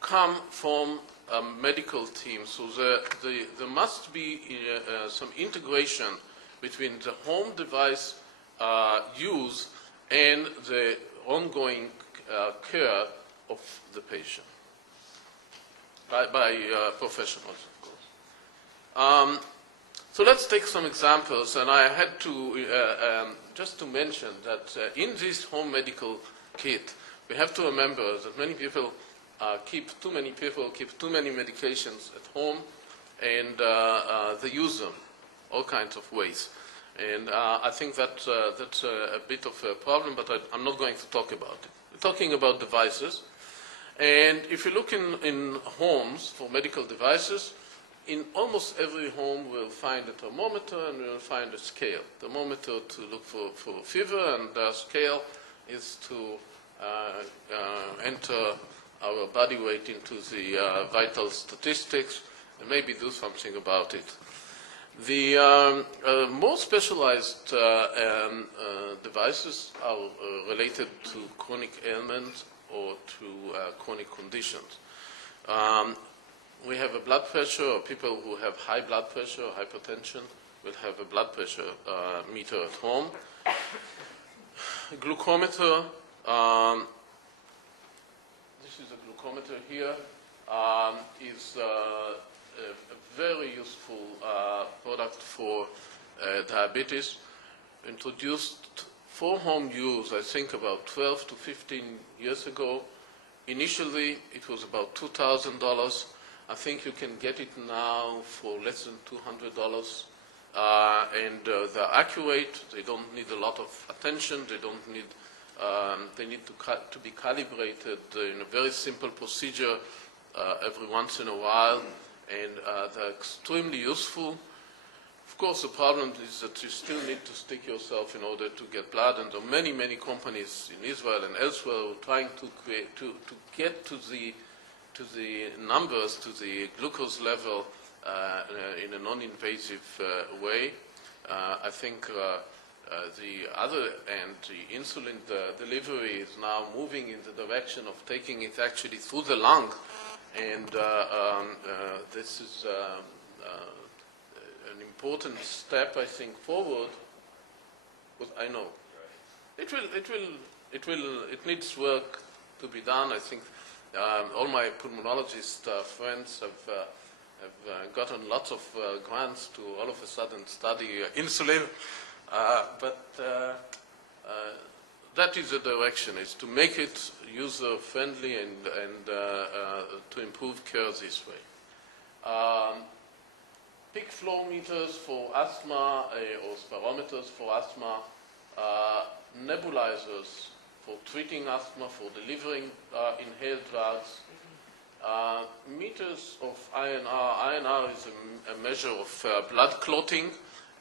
come from a medical team. So there must be some integration between the home device use and the ongoing care of the patient by professionals, of course. So let's take some examples, and I had to just to mention that in this home medical kit, we have to remember that many people keep too many medications at home, and they use them all kinds of ways. And I think that's a bit of a problem, but I'm not going to talk about it. We're talking about devices. And if you look in homes for medical devices, in almost every home we'll find a thermometer and we'll find a scale. Thermometer to look for fever, and the scale is to enter our body weight into the vital statistics and maybe do something about it. The more specialized devices are related to chronic ailments or to chronic conditions. We have a blood pressure, or people who have high blood pressure or hypertension will have a blood pressure meter at home. A glucometer, this is a glucometer here, is a very useful product for diabetes, introduced for home use, I think about 12 to 15 years ago. Initially, it was about $2,000. I think you can get it now for less than $200. And they're accurate. They don't need a lot of attention. They don't need. They need to be calibrated in a very simple procedure every once in a while, and they're extremely useful. Of course, the problem is that you still need to stick yourself in order to get blood, and there are many, many companies in Israel and elsewhere who are trying to create to get to the numbers, to the glucose level in a non-invasive way. I think the other end, the insulin delivery, is now moving in the direction of taking it actually through the lung, and this is an important step, I think, forward. But I know it needs work to be done. I think all my pulmonologist friends have gotten lots of grants to all of a sudden study insulin, but that is the direction, is to make it user-friendly and to improve care this way. Peak flow meters for asthma or spirometers for asthma, nebulizers for treating asthma, for delivering inhaled drugs, meters of INR. INR is a measure of blood clotting,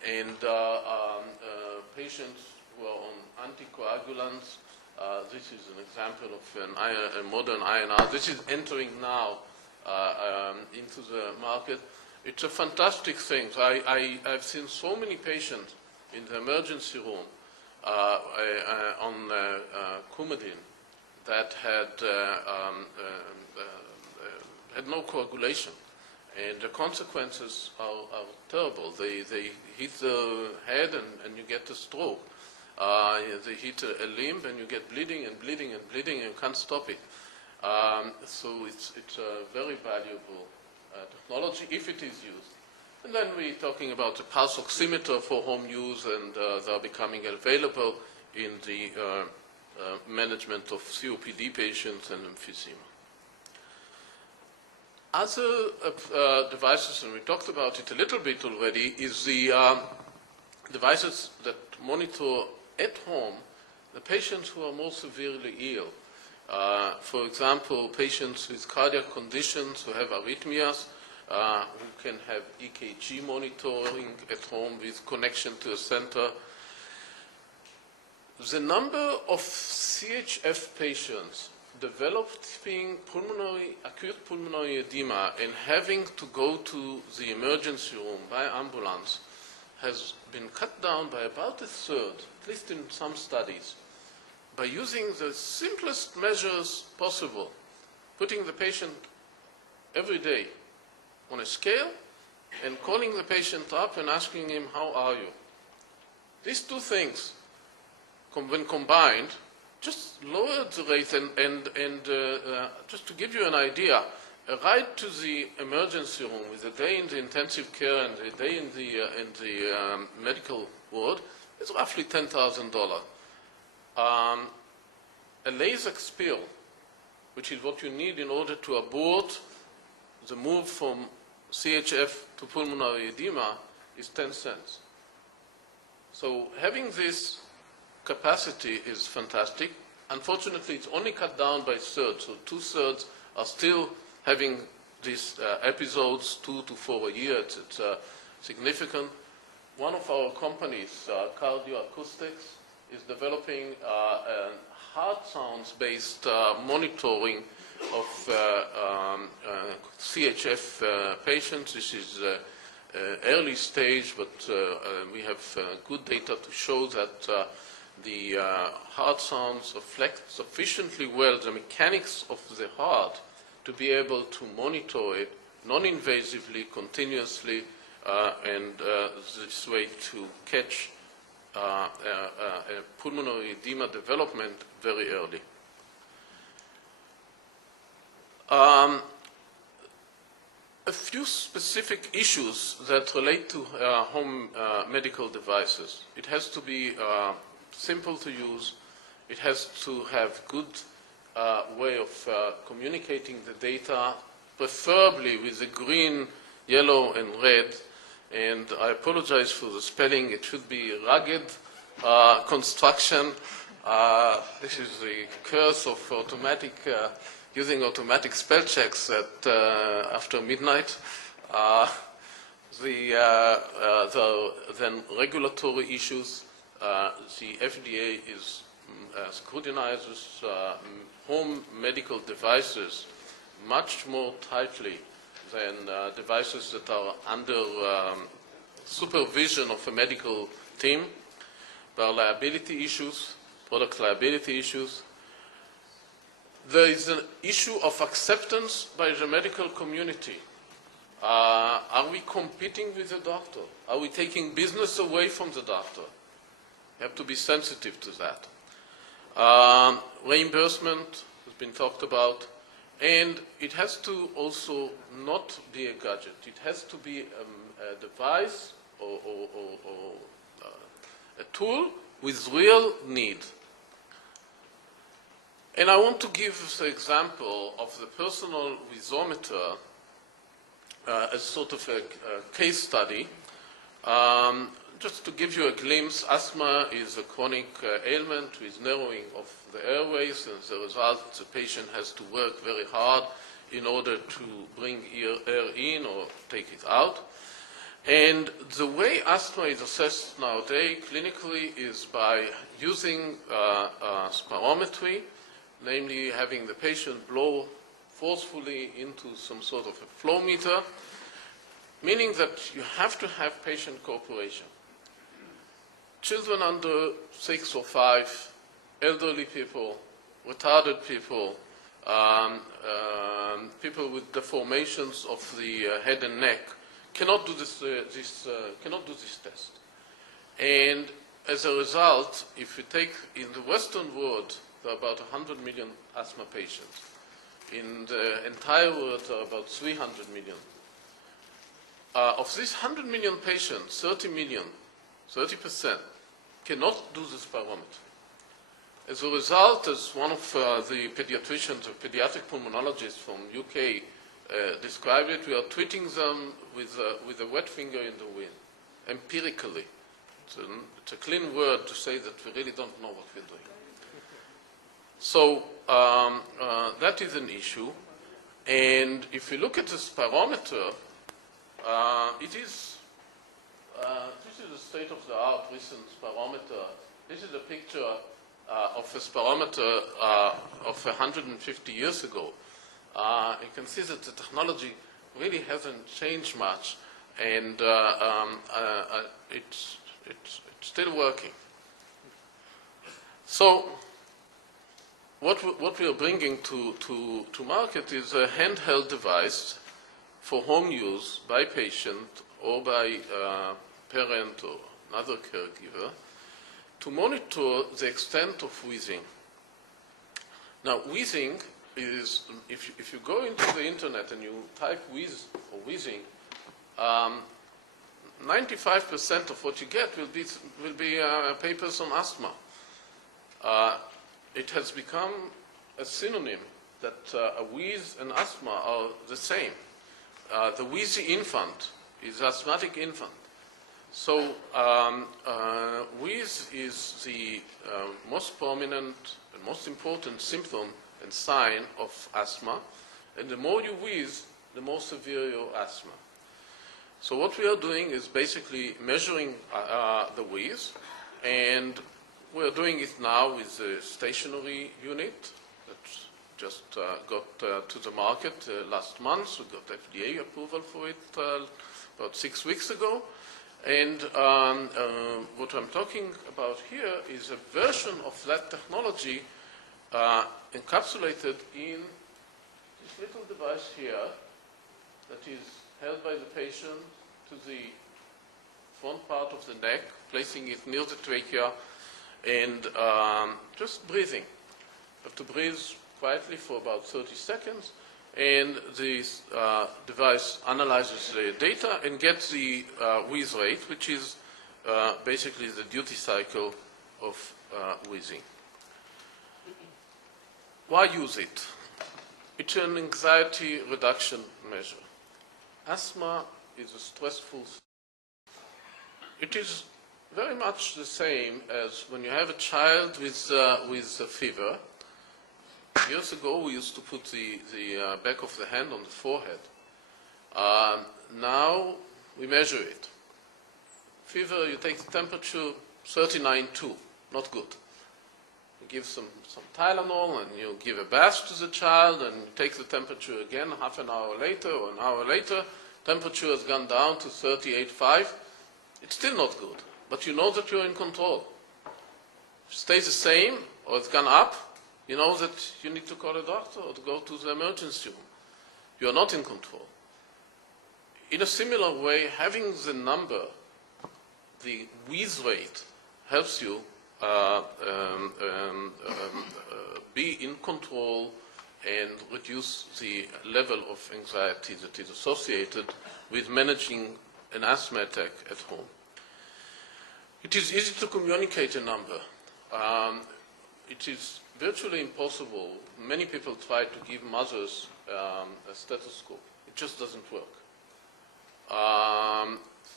and patients who are on anticoagulants, this is an example of a modern INR. This is entering now into the market. It's a fantastic thing. I've seen so many patients in the emergency room on Coumadin that had no coagulation, and the consequences are terrible. They hit the head and you get a stroke. They hit a limb and you get bleeding and bleeding and bleeding, and you can't stop it. So it's a very valuable technology if it is used. And then we're talking about the pulse oximeter for home use, and they're becoming available in the management of COPD patients and emphysema. Other devices, and we talked about it a little bit already, is the devices that monitor at home the patients who are more severely ill. For example, patients with cardiac conditions who have arrhythmias, who can have EKG monitoring at home with connection to a center. The number of CHF patients developing acute pulmonary edema and having to go to the emergency room by ambulance has been cut down by about a third, at least in some studies, by using the simplest measures possible, putting the patient every day on a scale and calling the patient up and asking him, how are you? These two things, when combined, just lowered the rate and just to give you an idea, a ride to the emergency room with a day in the intensive care and a day in the medical ward is roughly $10,000. A LASIK spill, which is what you need in order to abort the move from CHF to pulmonary edema, is 10 cents. So having this capacity is fantastic. Unfortunately, it's only cut down by thirds, so 2/3 are still having these episodes 2 to 4 a year. It's significant. One of our companies, Cardioacoustics, is developing heart sounds-based monitoring of CHF patients. This is early stage, but we have good data to show that the heart sounds reflect sufficiently well the mechanics of the heart to be able to monitor it non-invasively, continuously, and this way to catch pulmonary edema development very early. A few specific issues that relate to home medical devices. It has to be simple to use. It has to have good way of communicating the data, preferably with the green, yellow, and red. And I apologize for the spelling. It should be rugged construction. This is the curse of automatic using automatic spell checks at after midnight. Then regulatory issues. The FDA scrutinizes home medical devices much more tightly than devices that are under supervision of a medical team. There are liability issues, product liability issues. There is an issue of acceptance by the medical community. Are we competing with the doctor? Are we taking business away from the doctor? You have to be sensitive to that. Reimbursement has been talked about. And it has to also not be a gadget. It has to be a device or a tool with real need. And I want to give the example of the personal Wheezometer as sort of a case study. Just to give you a glimpse, asthma is a chronic ailment with narrowing of the airways, and as a result, the patient has to work very hard in order to bring air in or take it out. And the way asthma is assessed nowadays clinically is by using spirometry, namely having the patient blow forcefully into some sort of a flow meter, meaning that you have to have patient cooperation. Children under 6 or 5, elderly people, retarded people, people with deformations of the head and neck cannot do this test. And as a result, if you take in the Western world, there are about 100 million asthma patients. In the entire world, there are about 300 million. Of these 100 million patients, 30%, cannot do the spirometry. As a result, as one of the pediatricians or pediatric pulmonologists from UK described it, we are treating them with a wet finger in the wind, empirically. It's a clean word to say that we really don't know what we're doing. So that is an issue. And if you look at the spirometer, it is, this is a state-of-the-art recent spirometer. This is a picture of a spirometer of 150 years ago. You can see that the technology really hasn't changed much, and it's still working. So what we are bringing to market is a handheld device for home use by patient or by parent or another caregiver to monitor the extent of wheezing. Now, wheezing is, if you go into the internet and you type wheeze or wheezing, 95% of what you get will be papers on asthma. It has become a synonym that a wheeze and asthma are the same. The wheezy infant is asthmatic infant. So wheeze is the most prominent and most important symptom and sign of asthma. And the more you wheeze, the more severe your asthma. So what we are doing is basically measuring the wheeze, and we're doing it now with a stationary unit that just got to the market last month. We got FDA approval for it about 6 weeks ago. And what I'm talking about here is a version of that technology encapsulated in this little device here that is held by the patient to the front part of the neck, placing it near the trachea, and just breathing. You have to breathe quietly for about 30 seconds, and this device analyzes the data and gets the wheeze rate, which is basically the duty cycle of wheezing. Why use it? It's an anxiety reduction measure. Asthma is a stressful. It is very much the same as when you have a child with a fever. Years ago, we used to put the back of the hand on the forehead. Now we measure it. Fever, you take the temperature, 39.2, not good. You give some Tylenol and you give a bath to the child and you take the temperature again half an hour later or an hour later. Temperature has gone down to 38.5. It's still not good, but you know that you're in control. If it stays the same or it's gone up, you know that you need to call a doctor or to go to the emergency room. You are not in control. In a similar way, having the number, the wheeze rate, helps you be in control and reduce the level of anxiety that is associated with managing an asthma attack at home. It is easy to communicate a number. It is virtually impossible. Many people try to give mothers a stethoscope. It just doesn't work.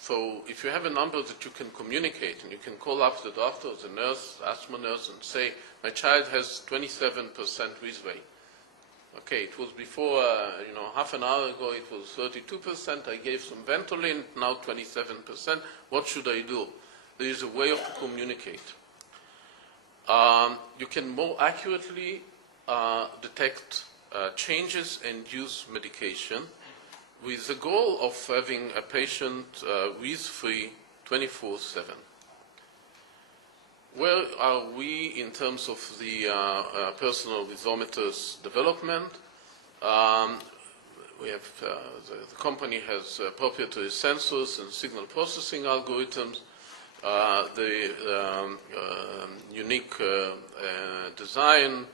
So if you have a number that you can communicate and you can call up the doctor, the nurse, asthma nurse, and say, my child has 27% wheeze rate. Okay, it was before, half an hour ago it was 32%. I gave some Ventolin, now 27%. What should I do? There is a way to communicate. You can more accurately detect changes and use medication with the goal of having a patient wheeze-free 24/7. Where are we in terms of the personal Wheezometers development? We have the company has proprietary sensors and signal processing algorithms. The unique design,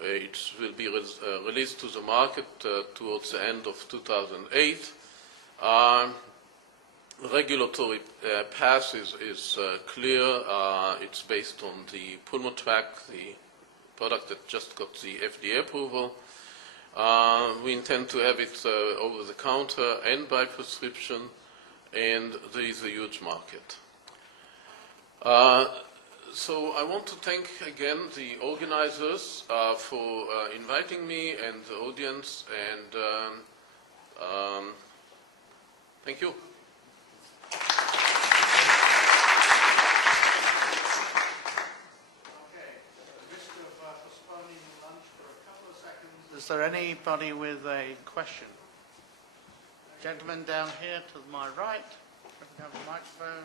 it will be released to the market towards the end of 2008. regulatory path is clear. It's based on the Pulmotrack, the product that just got the FDA approval. We intend to have it over the counter and by prescription, and there is a huge market. So I want to thank again the organizers for inviting me and the audience, and thank you. Is there anybody with a question? Gentleman down here to my right. We have a microphone.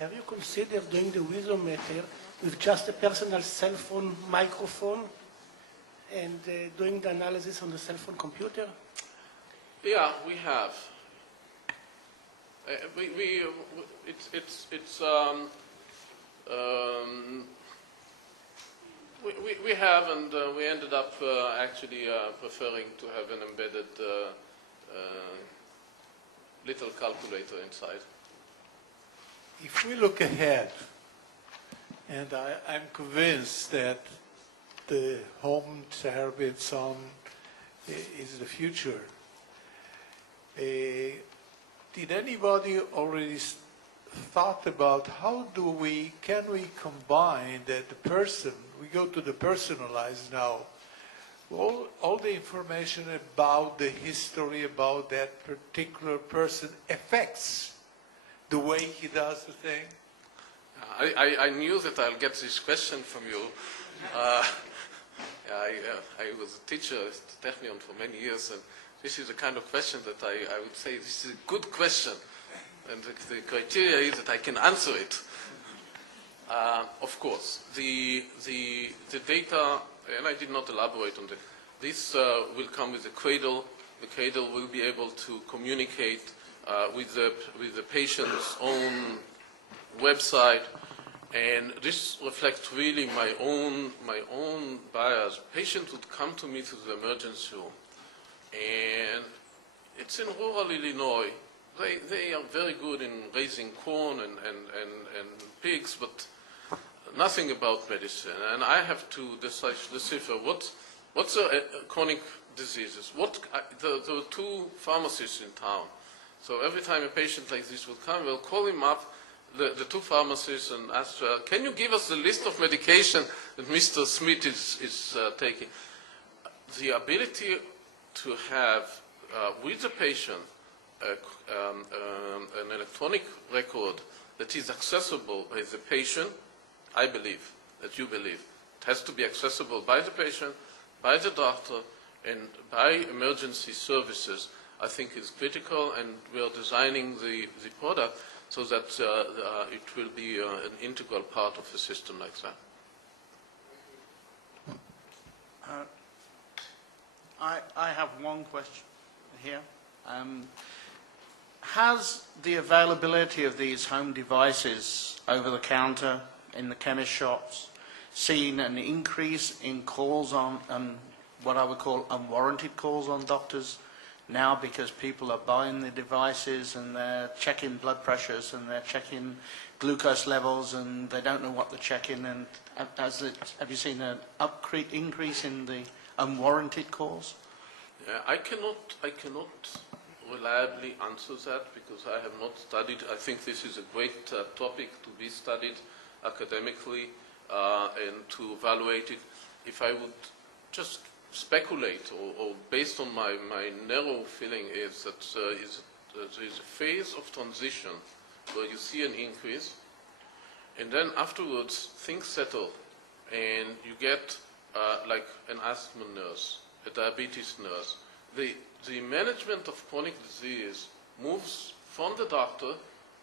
Have you considered doing the Wheezometer with just a personal cell phone microphone and doing the analysis on the cell phone computer? Yeah, we have. We have, and we ended up actually preferring to have an embedded little calculator inside. If we look ahead, and I'm convinced that the home therapy and so on is the future, did anybody already thought about how can we combine that the person, we go to the personalized now, all the information about the history about that particular person affects the way he does the thing? I knew that I'll get this question from you. I was a teacher at Technion for many years, and this is the kind of question that I would say this is a good question. And the criteria is that I can answer it. Of course, the data, and I did not elaborate on that, this will come with the cradle. The cradle will be able to communicate with the patient's own website, and this reflects really my own bias. Patients would come to me to the emergency room, and it's in rural Illinois. They are very good in raising corn and pigs, but nothing about medicine. And I have to decipher what's the chronic diseases. There are two pharmacists in town. So every time a patient like this would come, we'll call him up, the two pharmacists, and ask, can you give us the list of medication that Mr. Smith is taking? The ability to have, with the patient, an electronic record that is accessible by the patient, I believe, that you believe. It has to be accessible by the patient, by the doctor, and by emergency services, I think is critical, and we are designing the product so that it will be an integral part of a system like that. I have one question here. Has the availability of these home devices over the counter in the chemist shops seen an increase in calls on what I would call unwarranted calls on doctors now, because people are buying the devices and they're checking blood pressures and they're checking glucose levels and they don't know what they're checking? And have you seen an increase in the unwarranted calls? Yeah, I cannot reliably answer that because I have not studied. I think this is a great topic to be studied academically and to evaluate it. If I would just speculate, or based on my narrow feeling, is that there is a phase of transition where you see an increase, and then afterwards things settle, and you get like an asthma nurse, a diabetes nurse. The management of chronic disease moves from the doctor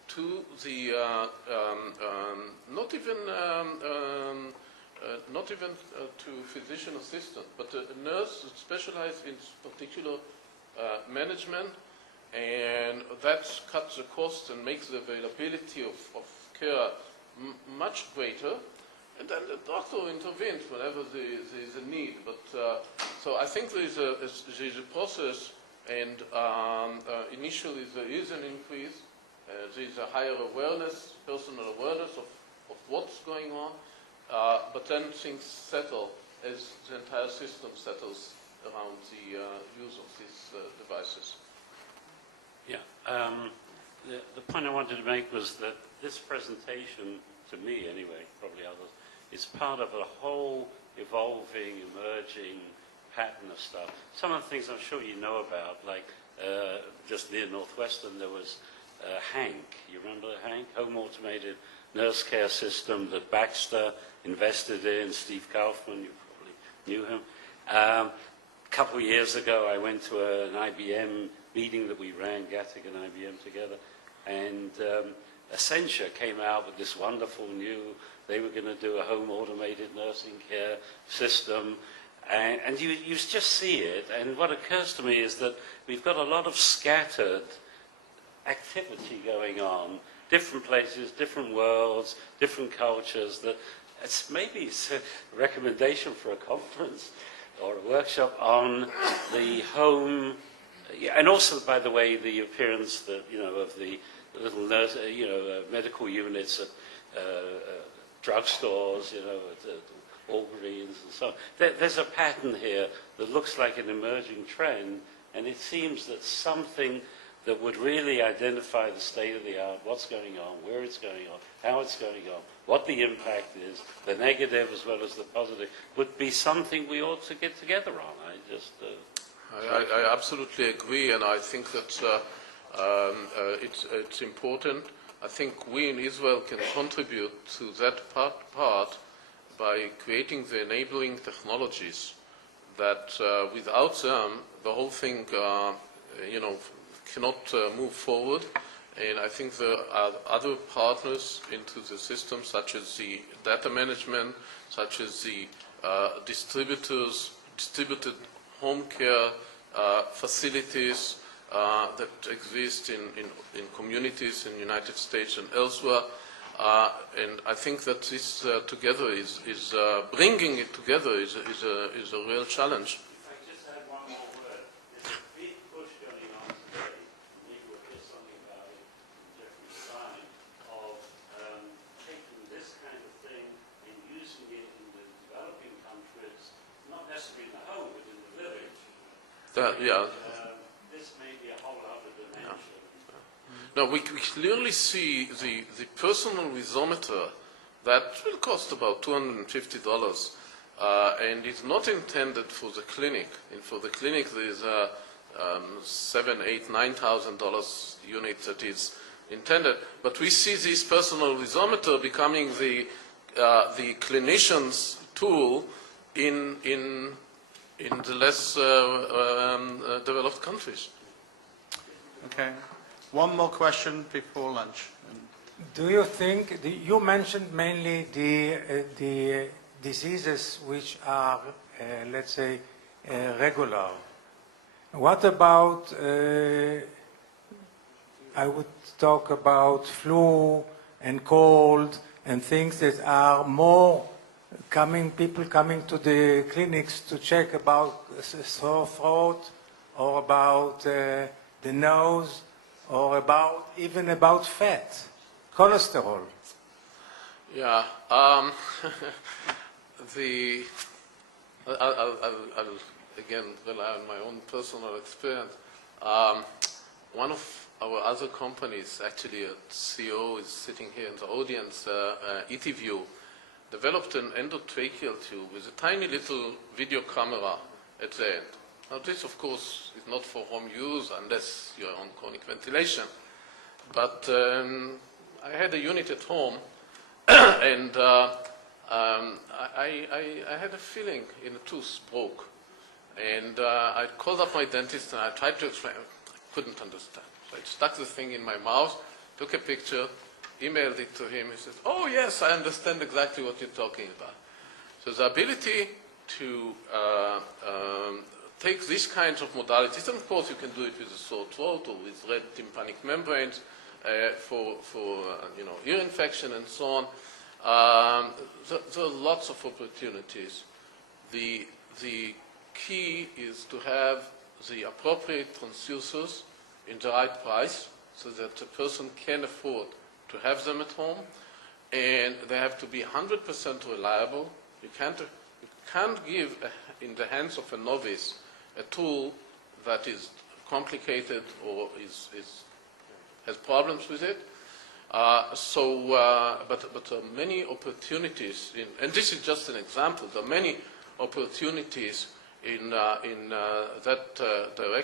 to the not even to physician assistant, but a nurse specialized in particular management, and that cuts the cost and makes the availability of care much greater. And then the doctor intervenes whenever there is a need. But so I think there is a process, and initially there is an increase. There is a higher awareness, personal awareness of what's going on. But then things settle as the entire system settles around the use of these devices. Yeah. The point I wanted to make was that this presentation, to me anyway, probably others, is part of a whole evolving, emerging pattern of stuff. Some of the things I'm sure you know about, like just near Northwestern, there was Hank. You remember Hank? Home automated nurse care system that Baxter invested in. Steve Kaufman, you probably knew him. A couple of years ago, I went to an IBM meeting that we ran, Gattig and IBM together, and Essentia came out with this wonderful new, they were going to do a home automated nursing care system, and you just see it, and what occurs to me is that we've got a lot of scattered activity going on, different places, different worlds, different cultures, that maybe it's a recommendation for a conference or a workshop on the home, and also, by the way, the appearance that, of the little nurse, medical units at drugstores, at Walgreens and so on. There's a pattern here that looks like an emerging trend, and it seems that something that would really identify the state of the art, what's going on, where it's going on, how it's going on, what the impact is, the negative as well as the positive, would be something we ought to get together on. I absolutely agree, and I think that it's important. I think we in Israel can contribute to that part by creating the enabling technologies that without them, the whole thing, cannot move forward. And I think there are other partners into the system, such as the data management, such as the distributed home care facilities that exist in communities in the United States and elsewhere. And I think that this together is bringing it together is a real challenge. This may be a whole other dimension. Yeah. Now, we clearly see the personal Wheezometer that will cost about $250, and it's not intended for the clinic. And for the clinic, there is a $7,000, $8,000, $9,000 unit that is intended. But we see this personal Wheezometer becoming the clinician's tool in the less developed countries. Okay. One more question before lunch. Do you think, you mentioned mainly the diseases which are, let's say, regular. What about, I would talk about flu and cold and things that are more people coming to the clinics to check about sore throat or about the nose or even about fat, cholesterol. Yeah. I'll again rely on my own personal experience. One of our other companies, actually a CEO is sitting here in the audience, ETView, developed an endotracheal tube with a tiny little video camera at the end. Now this, of course, is not for home use unless you're on chronic ventilation. But I had a unit at home, and I had a feeling in a tooth broke. And I called up my dentist and I tried to explain. I couldn't understand. So I stuck the thing in my mouth, took a picture, emailed it to him. He says, "Oh yes, I understand exactly what you're talking about." So the ability to take these kinds of modalities, and of course you can do it with a sore throat or with red tympanic membranes for ear infection and so on. There are lots of opportunities. The key is to have the appropriate transducers in the right price so that the person can afford to have them at home, and they have to be 100% reliable. You can't give in the hands of a novice a tool that is complicated or has problems with it. But there are many opportunities, and this is just an example. There are many opportunities in that direction.